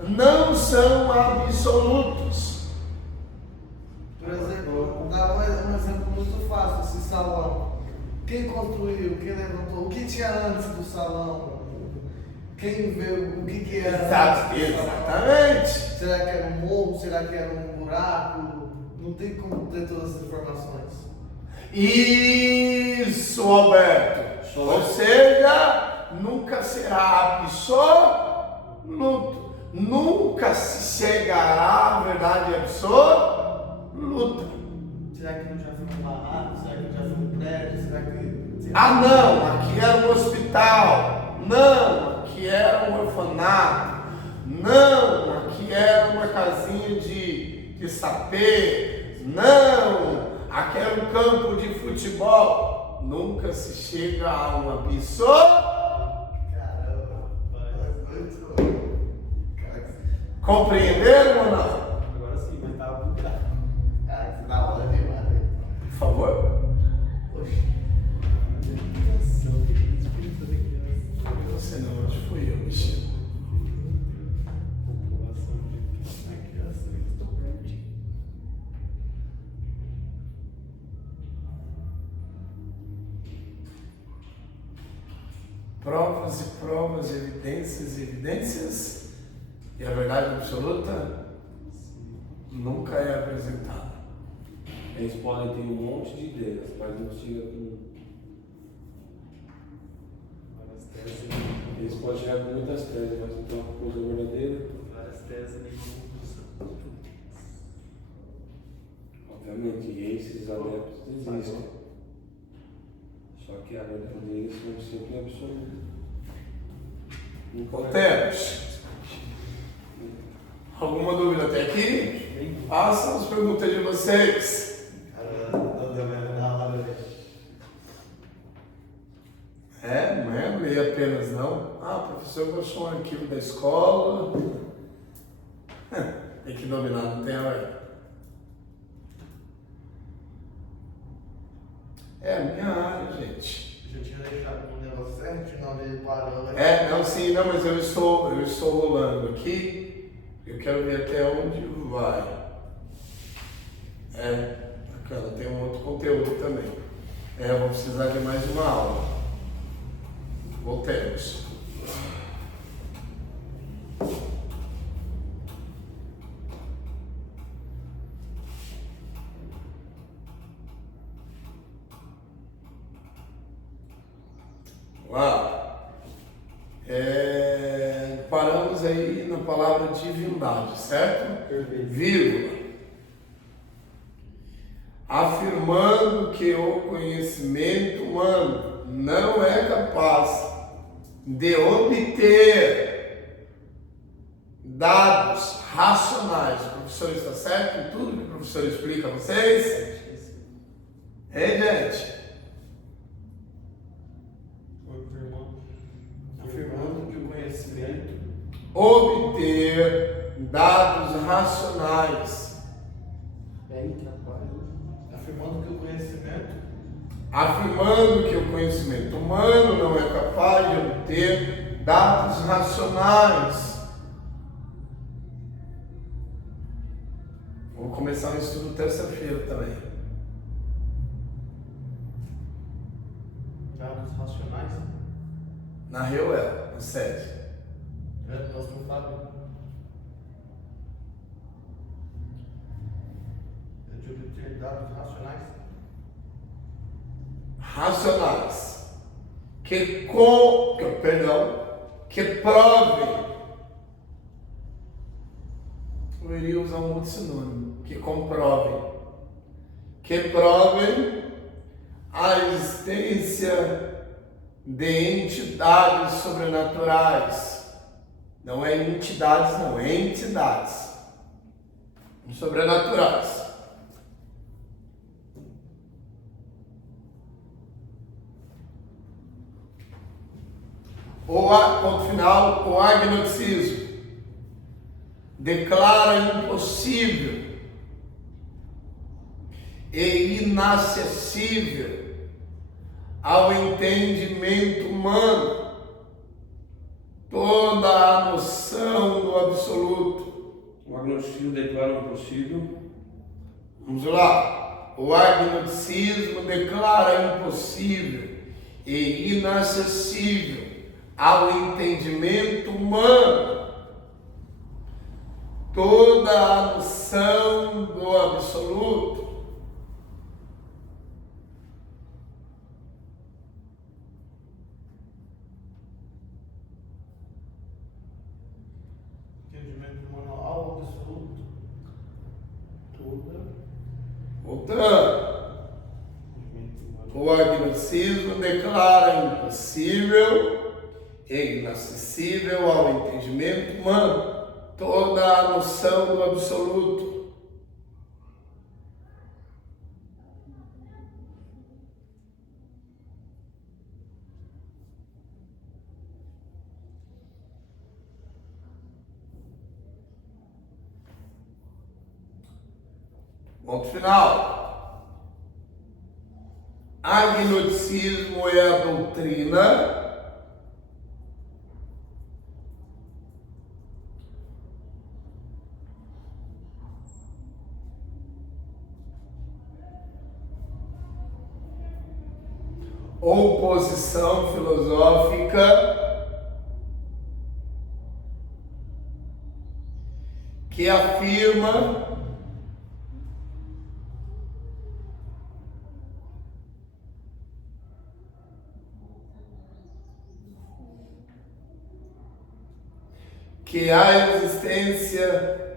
não são absolutos. Por exemplo, dar um exemplo muito fácil, esse salão. Quem construiu, quem levantou, o que tinha antes do salão? Quem viu o que era antes do salão? Exatamente. Será que era um morro? Será que era um buraco? Não tem como ter todas as informações. Isso, Alberto. Ou seja, nunca será absoluto. Nunca se chegará à verdade absoluta. Será que não já foi um barraco? Será que já foi um prédio? Será que. Não, aqui era um hospital. Não, aqui era um orfanato. Não, aqui era uma casinha de sapê. Não, aqui era um campo de futebol. Nunca se chega a um absoluto. Caramba, muito. Compreenderam ou não? Agora sim, mas tá bugado. Cara, que da hora demais. Por favor. Oxi. Você não, acho que fui eu, Michel. População de criança, estou perdido. provas e provas, evidências e evidências, e a verdade absoluta nunca é apresentada. Eles podem ter um monte de ideias, mas não chega com. Várias teses, Eles podem chegar com muitas teses, mas não tem uma coisa verdadeira. várias teses e nenhuma conclusão. Obviamente, e esses adeptos existem. Só que a verdade deles não sempre é absoluta. Voltemos. Alguma dúvida até aqui? Façam as perguntas de vocês. Cara, não deu mesmo na hora, velho. Não é ler apenas não. Professor, eu baixou um arquivo da escola. Tem que dominar, não tem hora. É a minha área, gente. Eu tinha deixado um negócio certo, não ele parou. Não, mas eu estou rolando aqui. Eu quero ver até onde vai. Bacana, tem um outro conteúdo também. Eu vou precisar de mais uma aula. Voltemos. Uau! Paramos aí na palavra divindade, certo? Perfeito. Vírgula. Afirmando que o conhecimento humano não é capaz de obter dados racionais. O professor está certo em tudo que o professor explica a vocês? Ei, gente? Afirmando que o conhecimento Obter dados racionais. Afirmando que o conhecimento Afirmando que o conhecimento humano não é capaz de obter dados racionais. Vou começar o estudo terça-feira também. dados racionais. Na Reuel, no SED. Pastor Fábio. De obter dados racionais. Racionais. Que provem. Eu iria usar um outro sinônimo. Que comprovem. Que provem a existência de entidades sobrenaturais. Não é entidades, não, é entidades sobrenaturais. Ponto final, o agnosticismo declara impossível e inacessível ao entendimento humano toda a noção do absoluto. O agnosticismo declara o impossível. Vamos lá. O agnosticismo declara impossível e inacessível ao entendimento humano toda a noção do absoluto. Entendimento humano ao absoluto. Voltando. O agnosticismo declara impossível e inacessível ao entendimento humano toda a noção do absoluto. Ponto final. Agnosticismo é a doutrina ou posição filosófica que afirma que há existência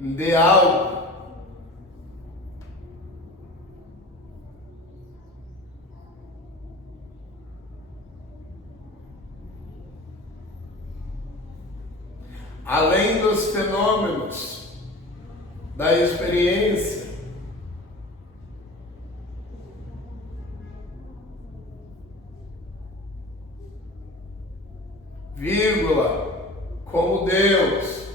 de algo além dos fenômenos da experiência, vírgula, como Deus,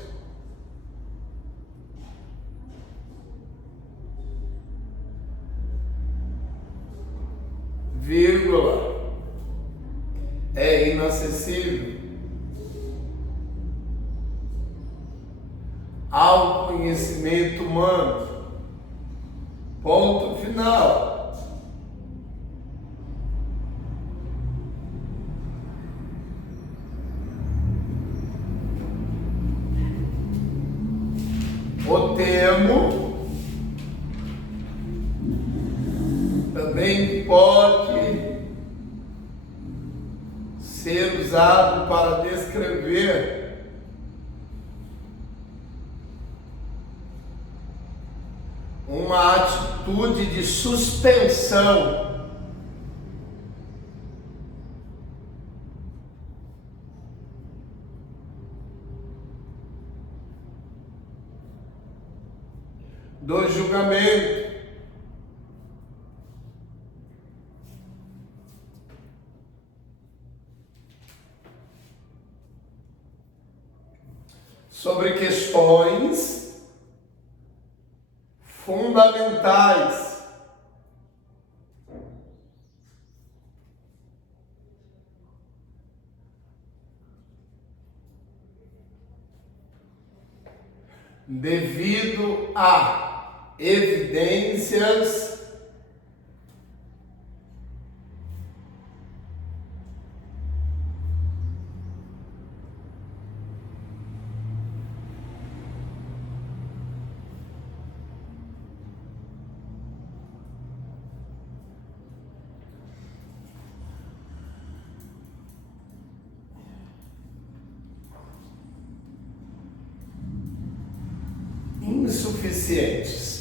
vírgula, é inacessível ao conhecimento humano. Ponto final. O termo também pode ser usado para descrever uma atitude de suspensão do julgamento, sobre questões fundamentais devido a evidências insuficientes.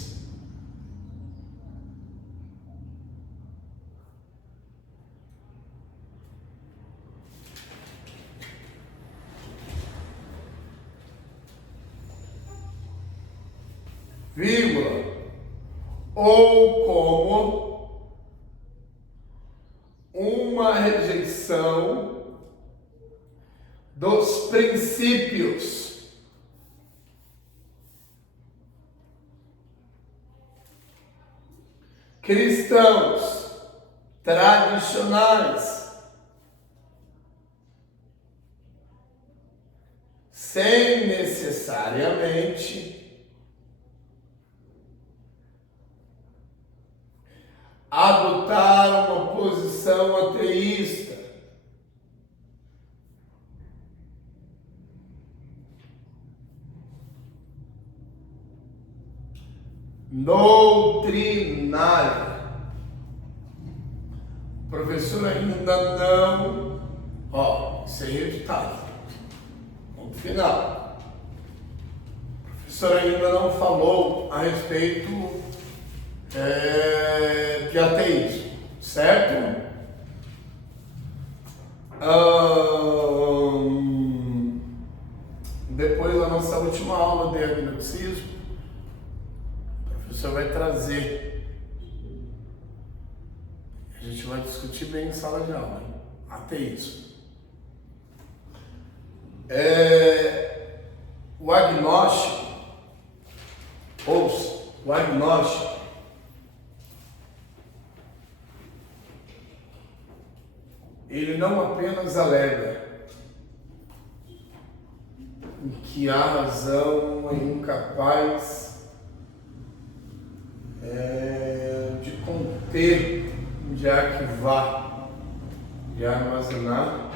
Vírgula, ou como uma rejeição dos princípios cristãos tradicionais, sem necessariamente adotar uma posição ateísta. Doutrinária. O professor ainda não, isso aí é ditado. Ponto final. O professor ainda não falou a respeito de ateísmo, certo? Depois da nossa última aula de agnosticismo, o professor vai trazer. A gente vai discutir bem em sala de aula, hein? Ateísmo. O agnóstico, ouça, o agnóstico ele não apenas alega que a razão é incapaz de conter, de arquivar de armazenar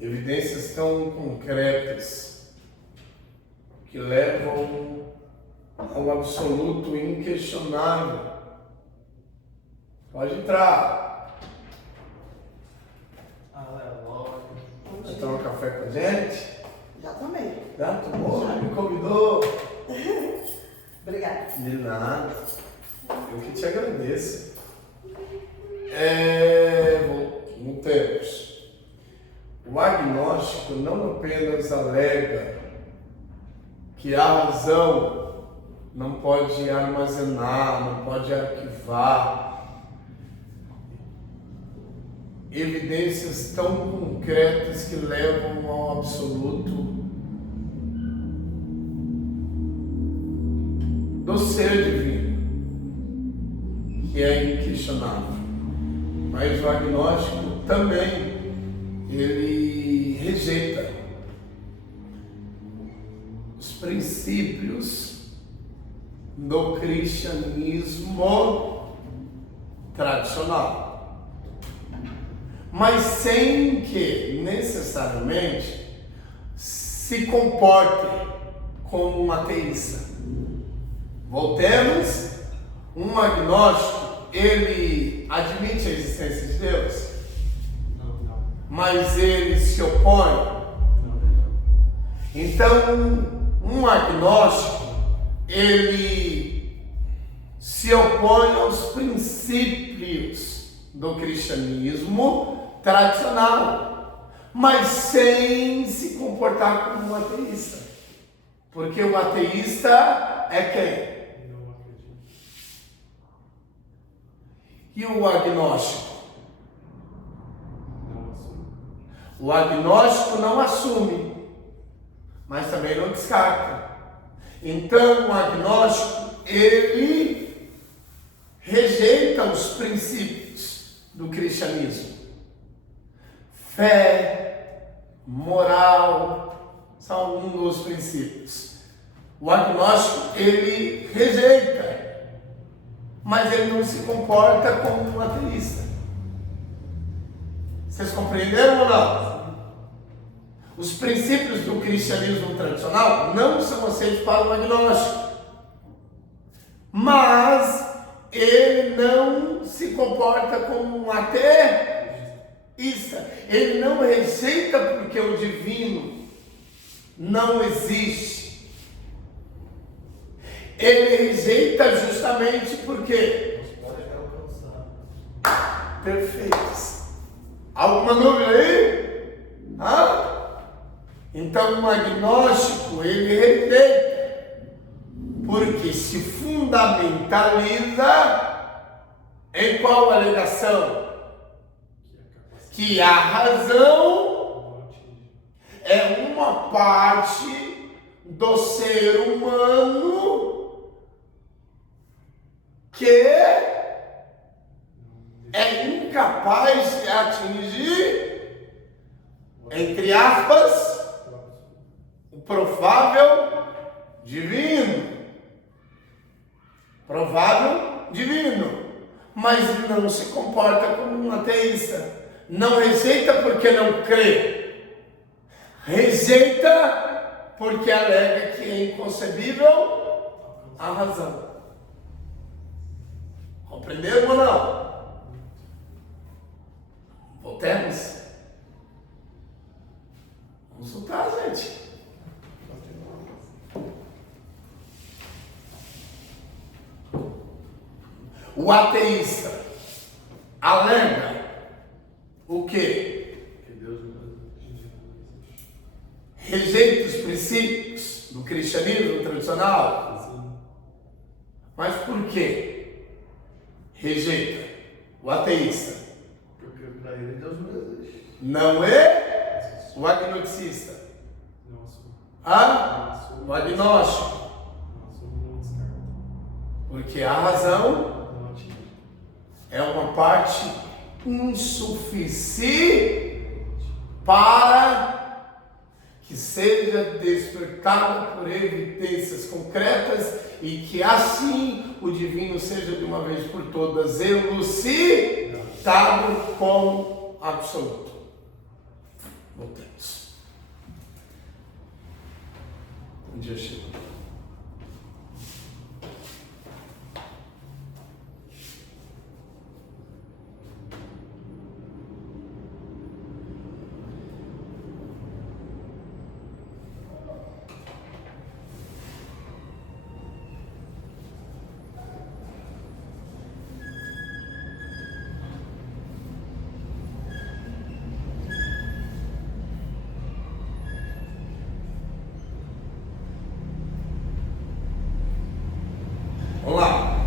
evidências tão concretas que levam ao absoluto inquestionável. Pode entrar. Vai tomar um café com a gente? Já tomei. Já tomou? Me convidou? Obrigada. De nada. Eu que te agradeço. Voltemos. O agnóstico não apenas alega que a razão não pode armazenar, não pode arquivar evidências tão concretas que levam ao absoluto do ser divino, que é inquestionável. Mas o agnóstico também, ele rejeita os princípios do cristianismo tradicional, mas sem que necessariamente se comporte como um ateísta. Voltemos, um agnóstico, ele admite a existência de Deus, mas ele se opõe. Então, um agnóstico, ele se opõe aos princípios do cristianismo tradicional, mas sem se comportar como um ateísta. Porque o ateísta é quem? E o agnóstico? O agnóstico não assume, mas também não descarta. Então, o agnóstico, ele rejeita os princípios do cristianismo. Fé, moral, são alguns dos princípios. O agnóstico, ele rejeita, mas ele não se comporta como um ateísta. Vocês compreenderam ou não? Os princípios do cristianismo tradicional não são aceitos para o agnóstico, mas ele não se comporta como um ateísta. Ele não rejeita porque o divino não existe. Ele rejeita justamente porque perfeitos. Alguma dúvida aí? Então o agnóstico, ele rejeita porque se fundamentaliza em qual alegação? Que a razão é uma parte do ser humano que é incapaz de atingir, entre aspas, o provável divino. Provável divino. Mas não se comporta como um ateísta. Não rejeita porque não crê. Rejeita porque alega que é inconcebível a razão. Compreenderam ou não? Voltemos. Vamos soltar, gente. O ateísta alega o quê? Que Deus não Rejeita os princípios do cristianismo tradicional. Mas por quê? Rejeita o ateísta. Porque para ele Deus não existe. Não é o agnosticista. não assume. O agnóstico. Não assume, não descarta. Porque a razão Não atinge. é uma parte insuficiente para que seja despertada por evidências concretas e que assim o divino seja de uma vez por todas elucidado. conectado com o absoluto. Voltemos. Um dia chegou. Vamos lá.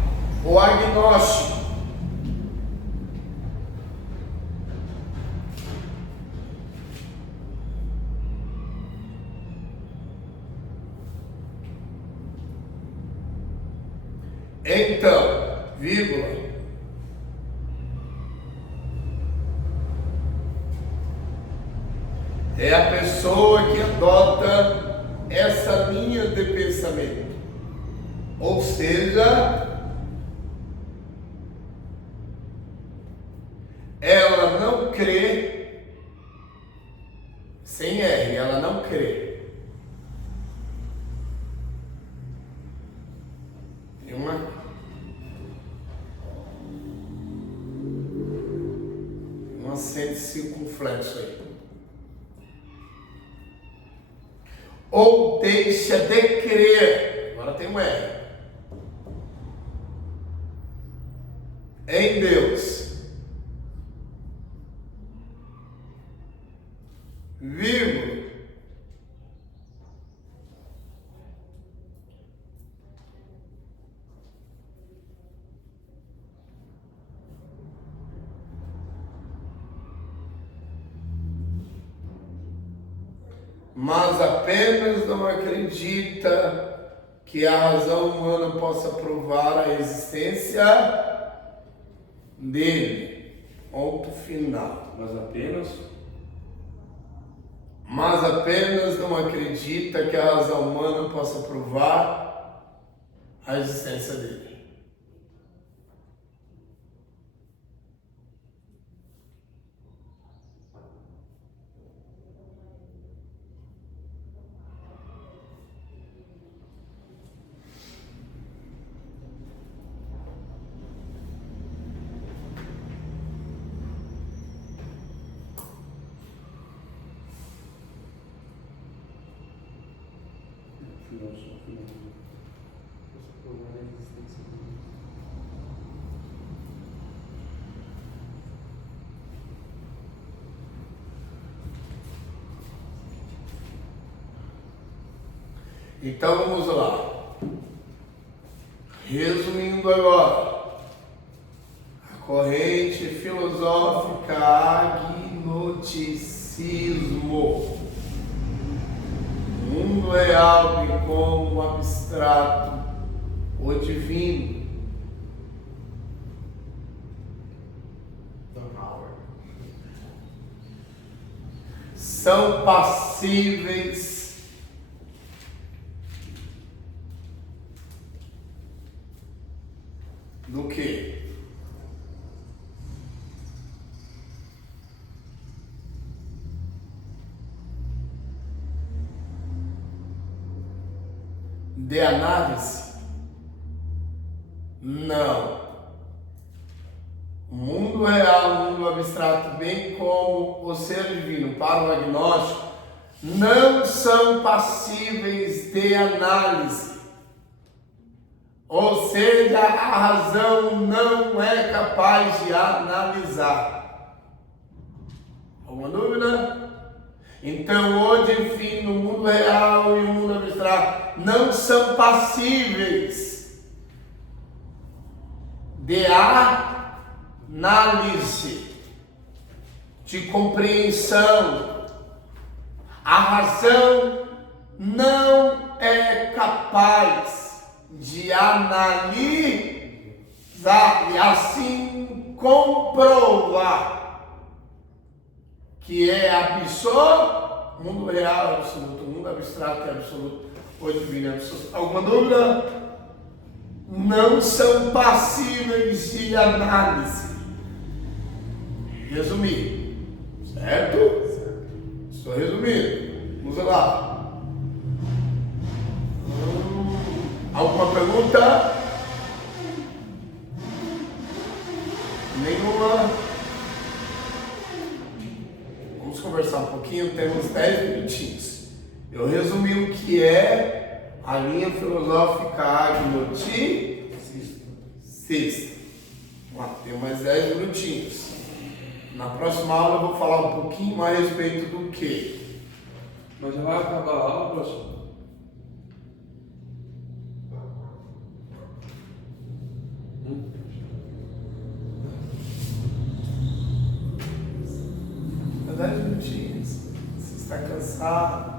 O agnóstico. Então, vírgula. É a pessoa que adota essa linha de pensamento. Ou seja, ela não crê, sem R, ela não crê em um acento circunflexo aí. Ou deixa de crer, agora tem um R. Em Deus, vírgula, mas apenas não acredita que a razão humana possa provar a existência dele. Ponto final. Mas apenas não acredita que a razão humana possa provar a existência dele. Então vamos lá. Resumindo agora, a corrente filosófica agnosticismo. O mundo real e como o abstrato, o divino. São passíveis do quê? De análise? Não. O mundo real, o mundo abstrato, bem como o ser divino para o agnóstico, não são passíveis de análise. Ou seja, a razão não é capaz de analisar. Alguma dúvida? Então, o divino, o mundo real e o mundo abstrato não são passíveis de análise, de compreensão. A razão não é capaz de analisar e assim comprovar que é absoluto, mundo real é absoluto, mundo abstrato é absoluto, o divino é absoluto. Alguma dúvida? Não são passíveis de análise. resumir. Certo? Estou resumindo. Vamos lá. Alguma pergunta? Nenhuma? Vamos conversar um pouquinho, temos 10 minutinhos. Eu resumi o que é a linha filosófica agnosticista. Vamos lá, tenho mais 10 minutinhos. Na próxima aula eu vou falar um pouquinho a respeito do que? Mas já vai acabar a aula, professor? Há 10 minutinhos. Você está cansado?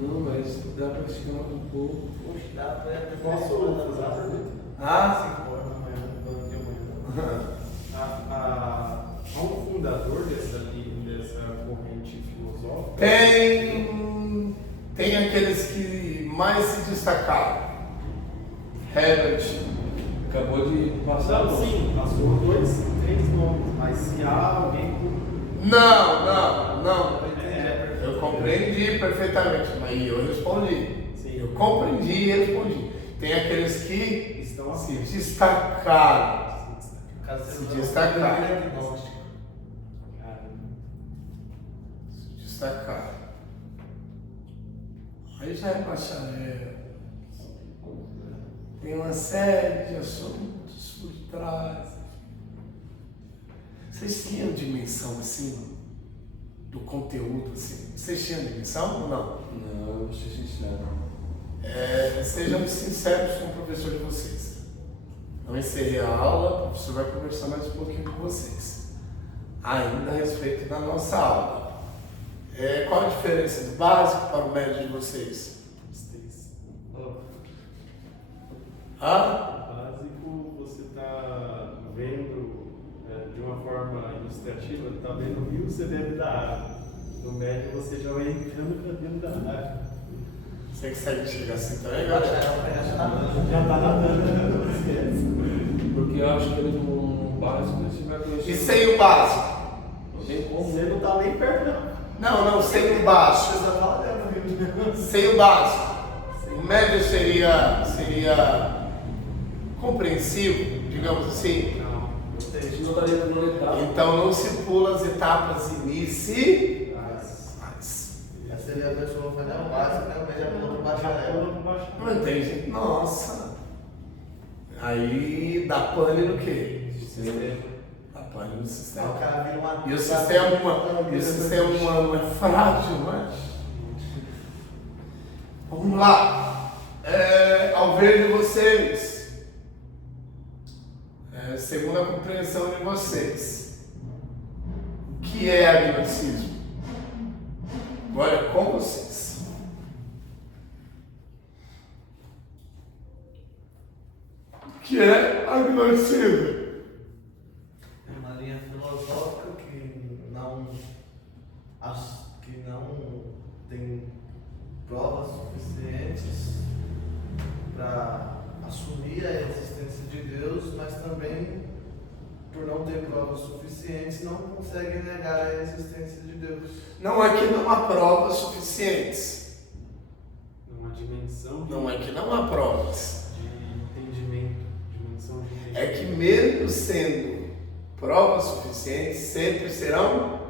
Não, mas dá para esticar um pouco. Poxa, dá pra Posso fazer a pergunta? Ah? 5 horas da manhã, durante a manhã. Há um fundador dessa corrente filosófica? Tem aqueles que mais se destacaram. Herbert. Acabou de passar. Não, sim, passou 2, 3 nomes, mas se há alguém com. Não. É, Eu compreendi perfeitamente, mas eu respondi. Sim. Eu compreendi e respondi. Tem aqueles que Estão se assim. destacaram. Se destacar. Diagnóstico. Se destacaram. Aí já é bacharel. Tem uma série de assuntos por trás. Vocês tinham dimensão assim? Do conteúdo assim? Vocês tinham dimensão ou não? Não, eu vou ser sincero. Sejam sinceros com o professor de vocês. Não encerrei a aula, o professor vai conversar mais um pouquinho com vocês. Ainda a respeito da nossa aula. Qual a diferença do básico para o médio de vocês? Básico, você está vendo de uma forma ilustrativa, está vendo o rio, você deve da água. No médio, você já vai entrando para dentro da água. Você consegue chegar assim também, Já galera? Já está nadando, não esquece. Porque eu acho que ele no básico você vai conhecer. E sem o básico? Não tem como. Você não está nem perto, não. Não, sem o básico. Você tá falando no Rio. Sem o básico. O médio seria compreensivo, digamos assim. Não. A gente não estaria no etapa. Então não se pula as etapas iniciais. Essa seria a pessoa foi o básico, né? Mas já pulou pro bacharel. Não entende? Nossa. Aí dá pane no quê? Dá pane no O sistema. cara vira uma. E o sistema humano é frágil, não é? Vamos lá. Ao ver de vocês, segundo a compreensão de vocês, o que é agnosticismo? Agora é com vocês. O que é agnosticismo? É uma linha filosófica que não tem provas suficientes para assumir a existência de Deus, mas também, por não ter provas suficientes, não consegue negar a existência de Deus. Não é que não há provas suficientes. Uma dimensão Não é que não há provas. de entendimento, dimensão de entendimento. É que mesmo sendo provas suficientes, sempre serão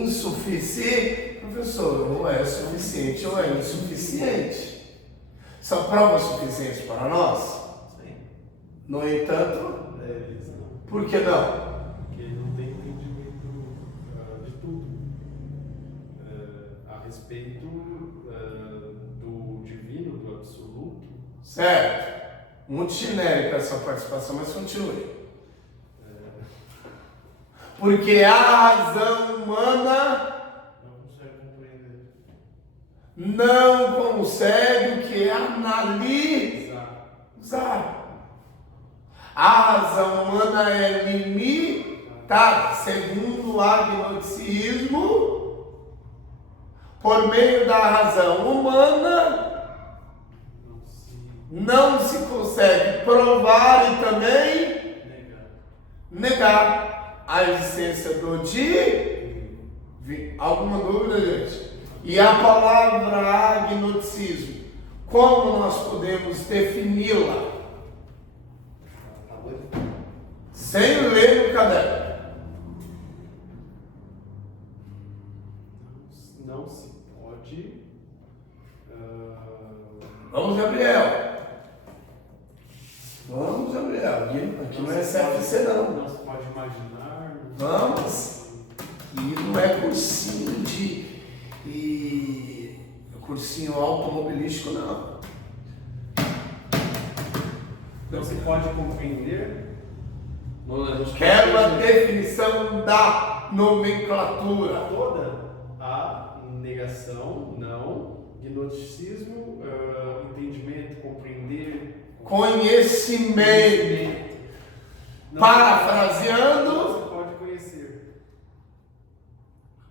insuficientes. Professor, ou é suficiente ou é insuficiente. São provas suficientes para nós? Sim. No entanto, Eles não. por que não? Porque não tem entendimento de tudo a respeito do divino, do absoluto. Certo. Muito genérica essa participação, mas continue. Porque a razão humana Não consegue compreender. não consegue o que é analisar. A razão humana é limitada, segundo o agnosticismo, por meio da razão humana, Não se não se consegue provar e também negar a existência do divino. Alguma dúvida, gente? E a palavra agnosticismo, como nós podemos defini-la? Sem ler no caderno. Não se pode. Vamos, Gabriel. Vamos, Gabriel. Aqui não é CFC, não. Não se pode imaginar. Vamos. E não é cursinho cursinho automobilístico, não. Não se pode compreender. Quero a definição da nomenclatura. Toda a negação, não, gnosticismo, entendimento, compreender, Conhecimento. Não, Parafraseando. Você pode conhecer.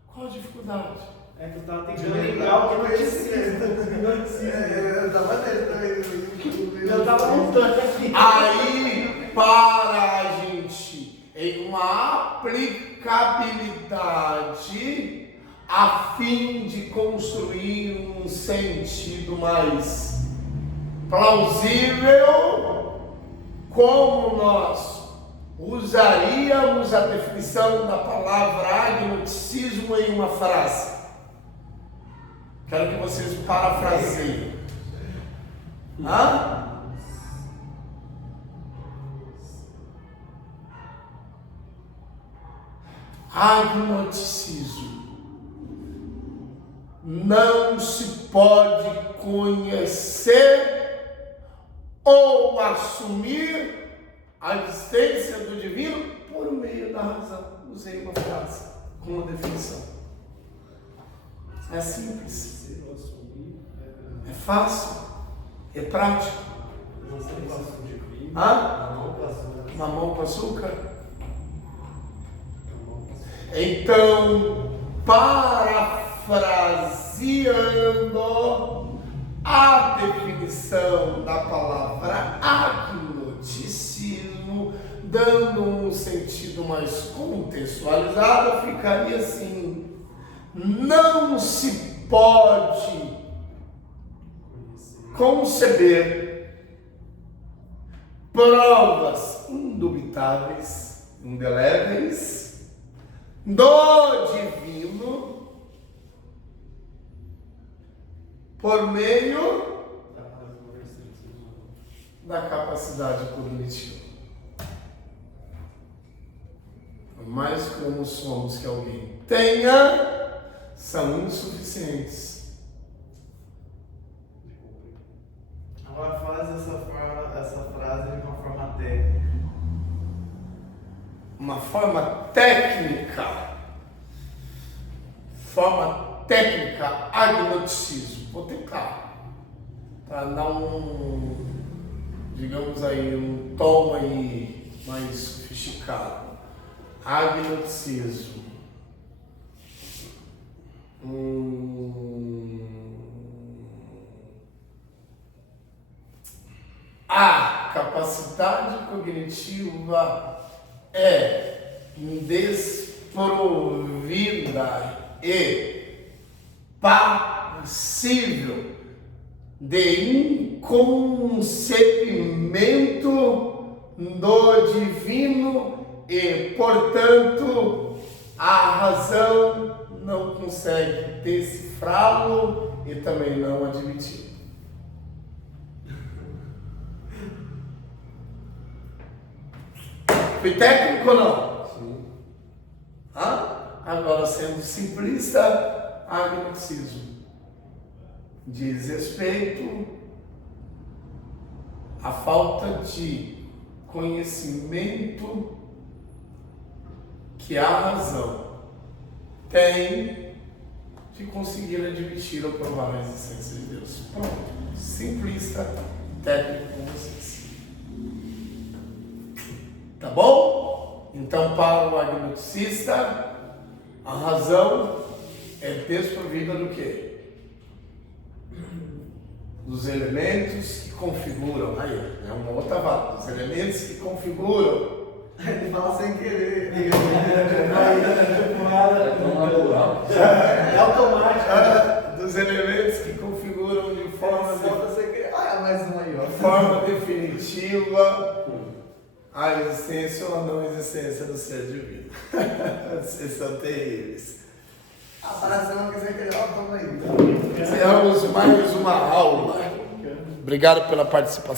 Qual a dificuldade? É que eu tava tentando lembrar o gnosticismo. Eu tava tentando. Eu tava montando aqui. Aí, para a gente, em uma aplicabilidade, a fim de construir um sentido mais plausível, como nós usaríamos a definição da palavra agnosticismo em uma frase? Quero que vocês parafraseiem. Hã? Agnosticismo. Não se pode conhecer ou assumir a existência do divino por meio da razão. Usei uma frase com uma definição. É simples. É fácil. É prático. Hã? Mamão com açúcar? Então, parafraseando a definição da palavra agnosticismo, dando um sentido mais contextualizado, ficaria assim: não se pode conceber provas indubitáveis, indeléveis, do divino por meio da capacidade cognitiva. Por mais cromossomos que alguém tenha, são insuficientes. Agora faz essa frase de uma forma técnica. Uma forma técnica. Agnosticismo. Vou tentar. Para dar digamos aí, um tom aí mais sofisticado. Agnosticismo. A capacidade cognitiva é desprovida e passível de inconcebimento do divino e, portanto, a razão não consegue decifrá-lo e também não admiti-lo. Fui técnico ou não? Sim. Agora, sendo simplista, agnosticismo diz respeito à falta de conhecimento que a razão tem de conseguir admitir ou provar a existência de Deus. Pronto. Simplista, técnico com vocês. Tá bom? Então, para o agnosticista, a razão é desprovida do quê? Dos elementos que configuram, aí é uma outra vaga, dos elementos que configuram Ele fala sem querer. É tão natural. É automático. Dos elementos que configuram de forma, Solta sem querer. Olha mais um aí, ó. forma definitiva a existência ou a não existência do ser divino. Vocês são terríveis. Apareceu que sem querer, ó, toma aí. Encerramos mais uma aula. Obrigado pela participação.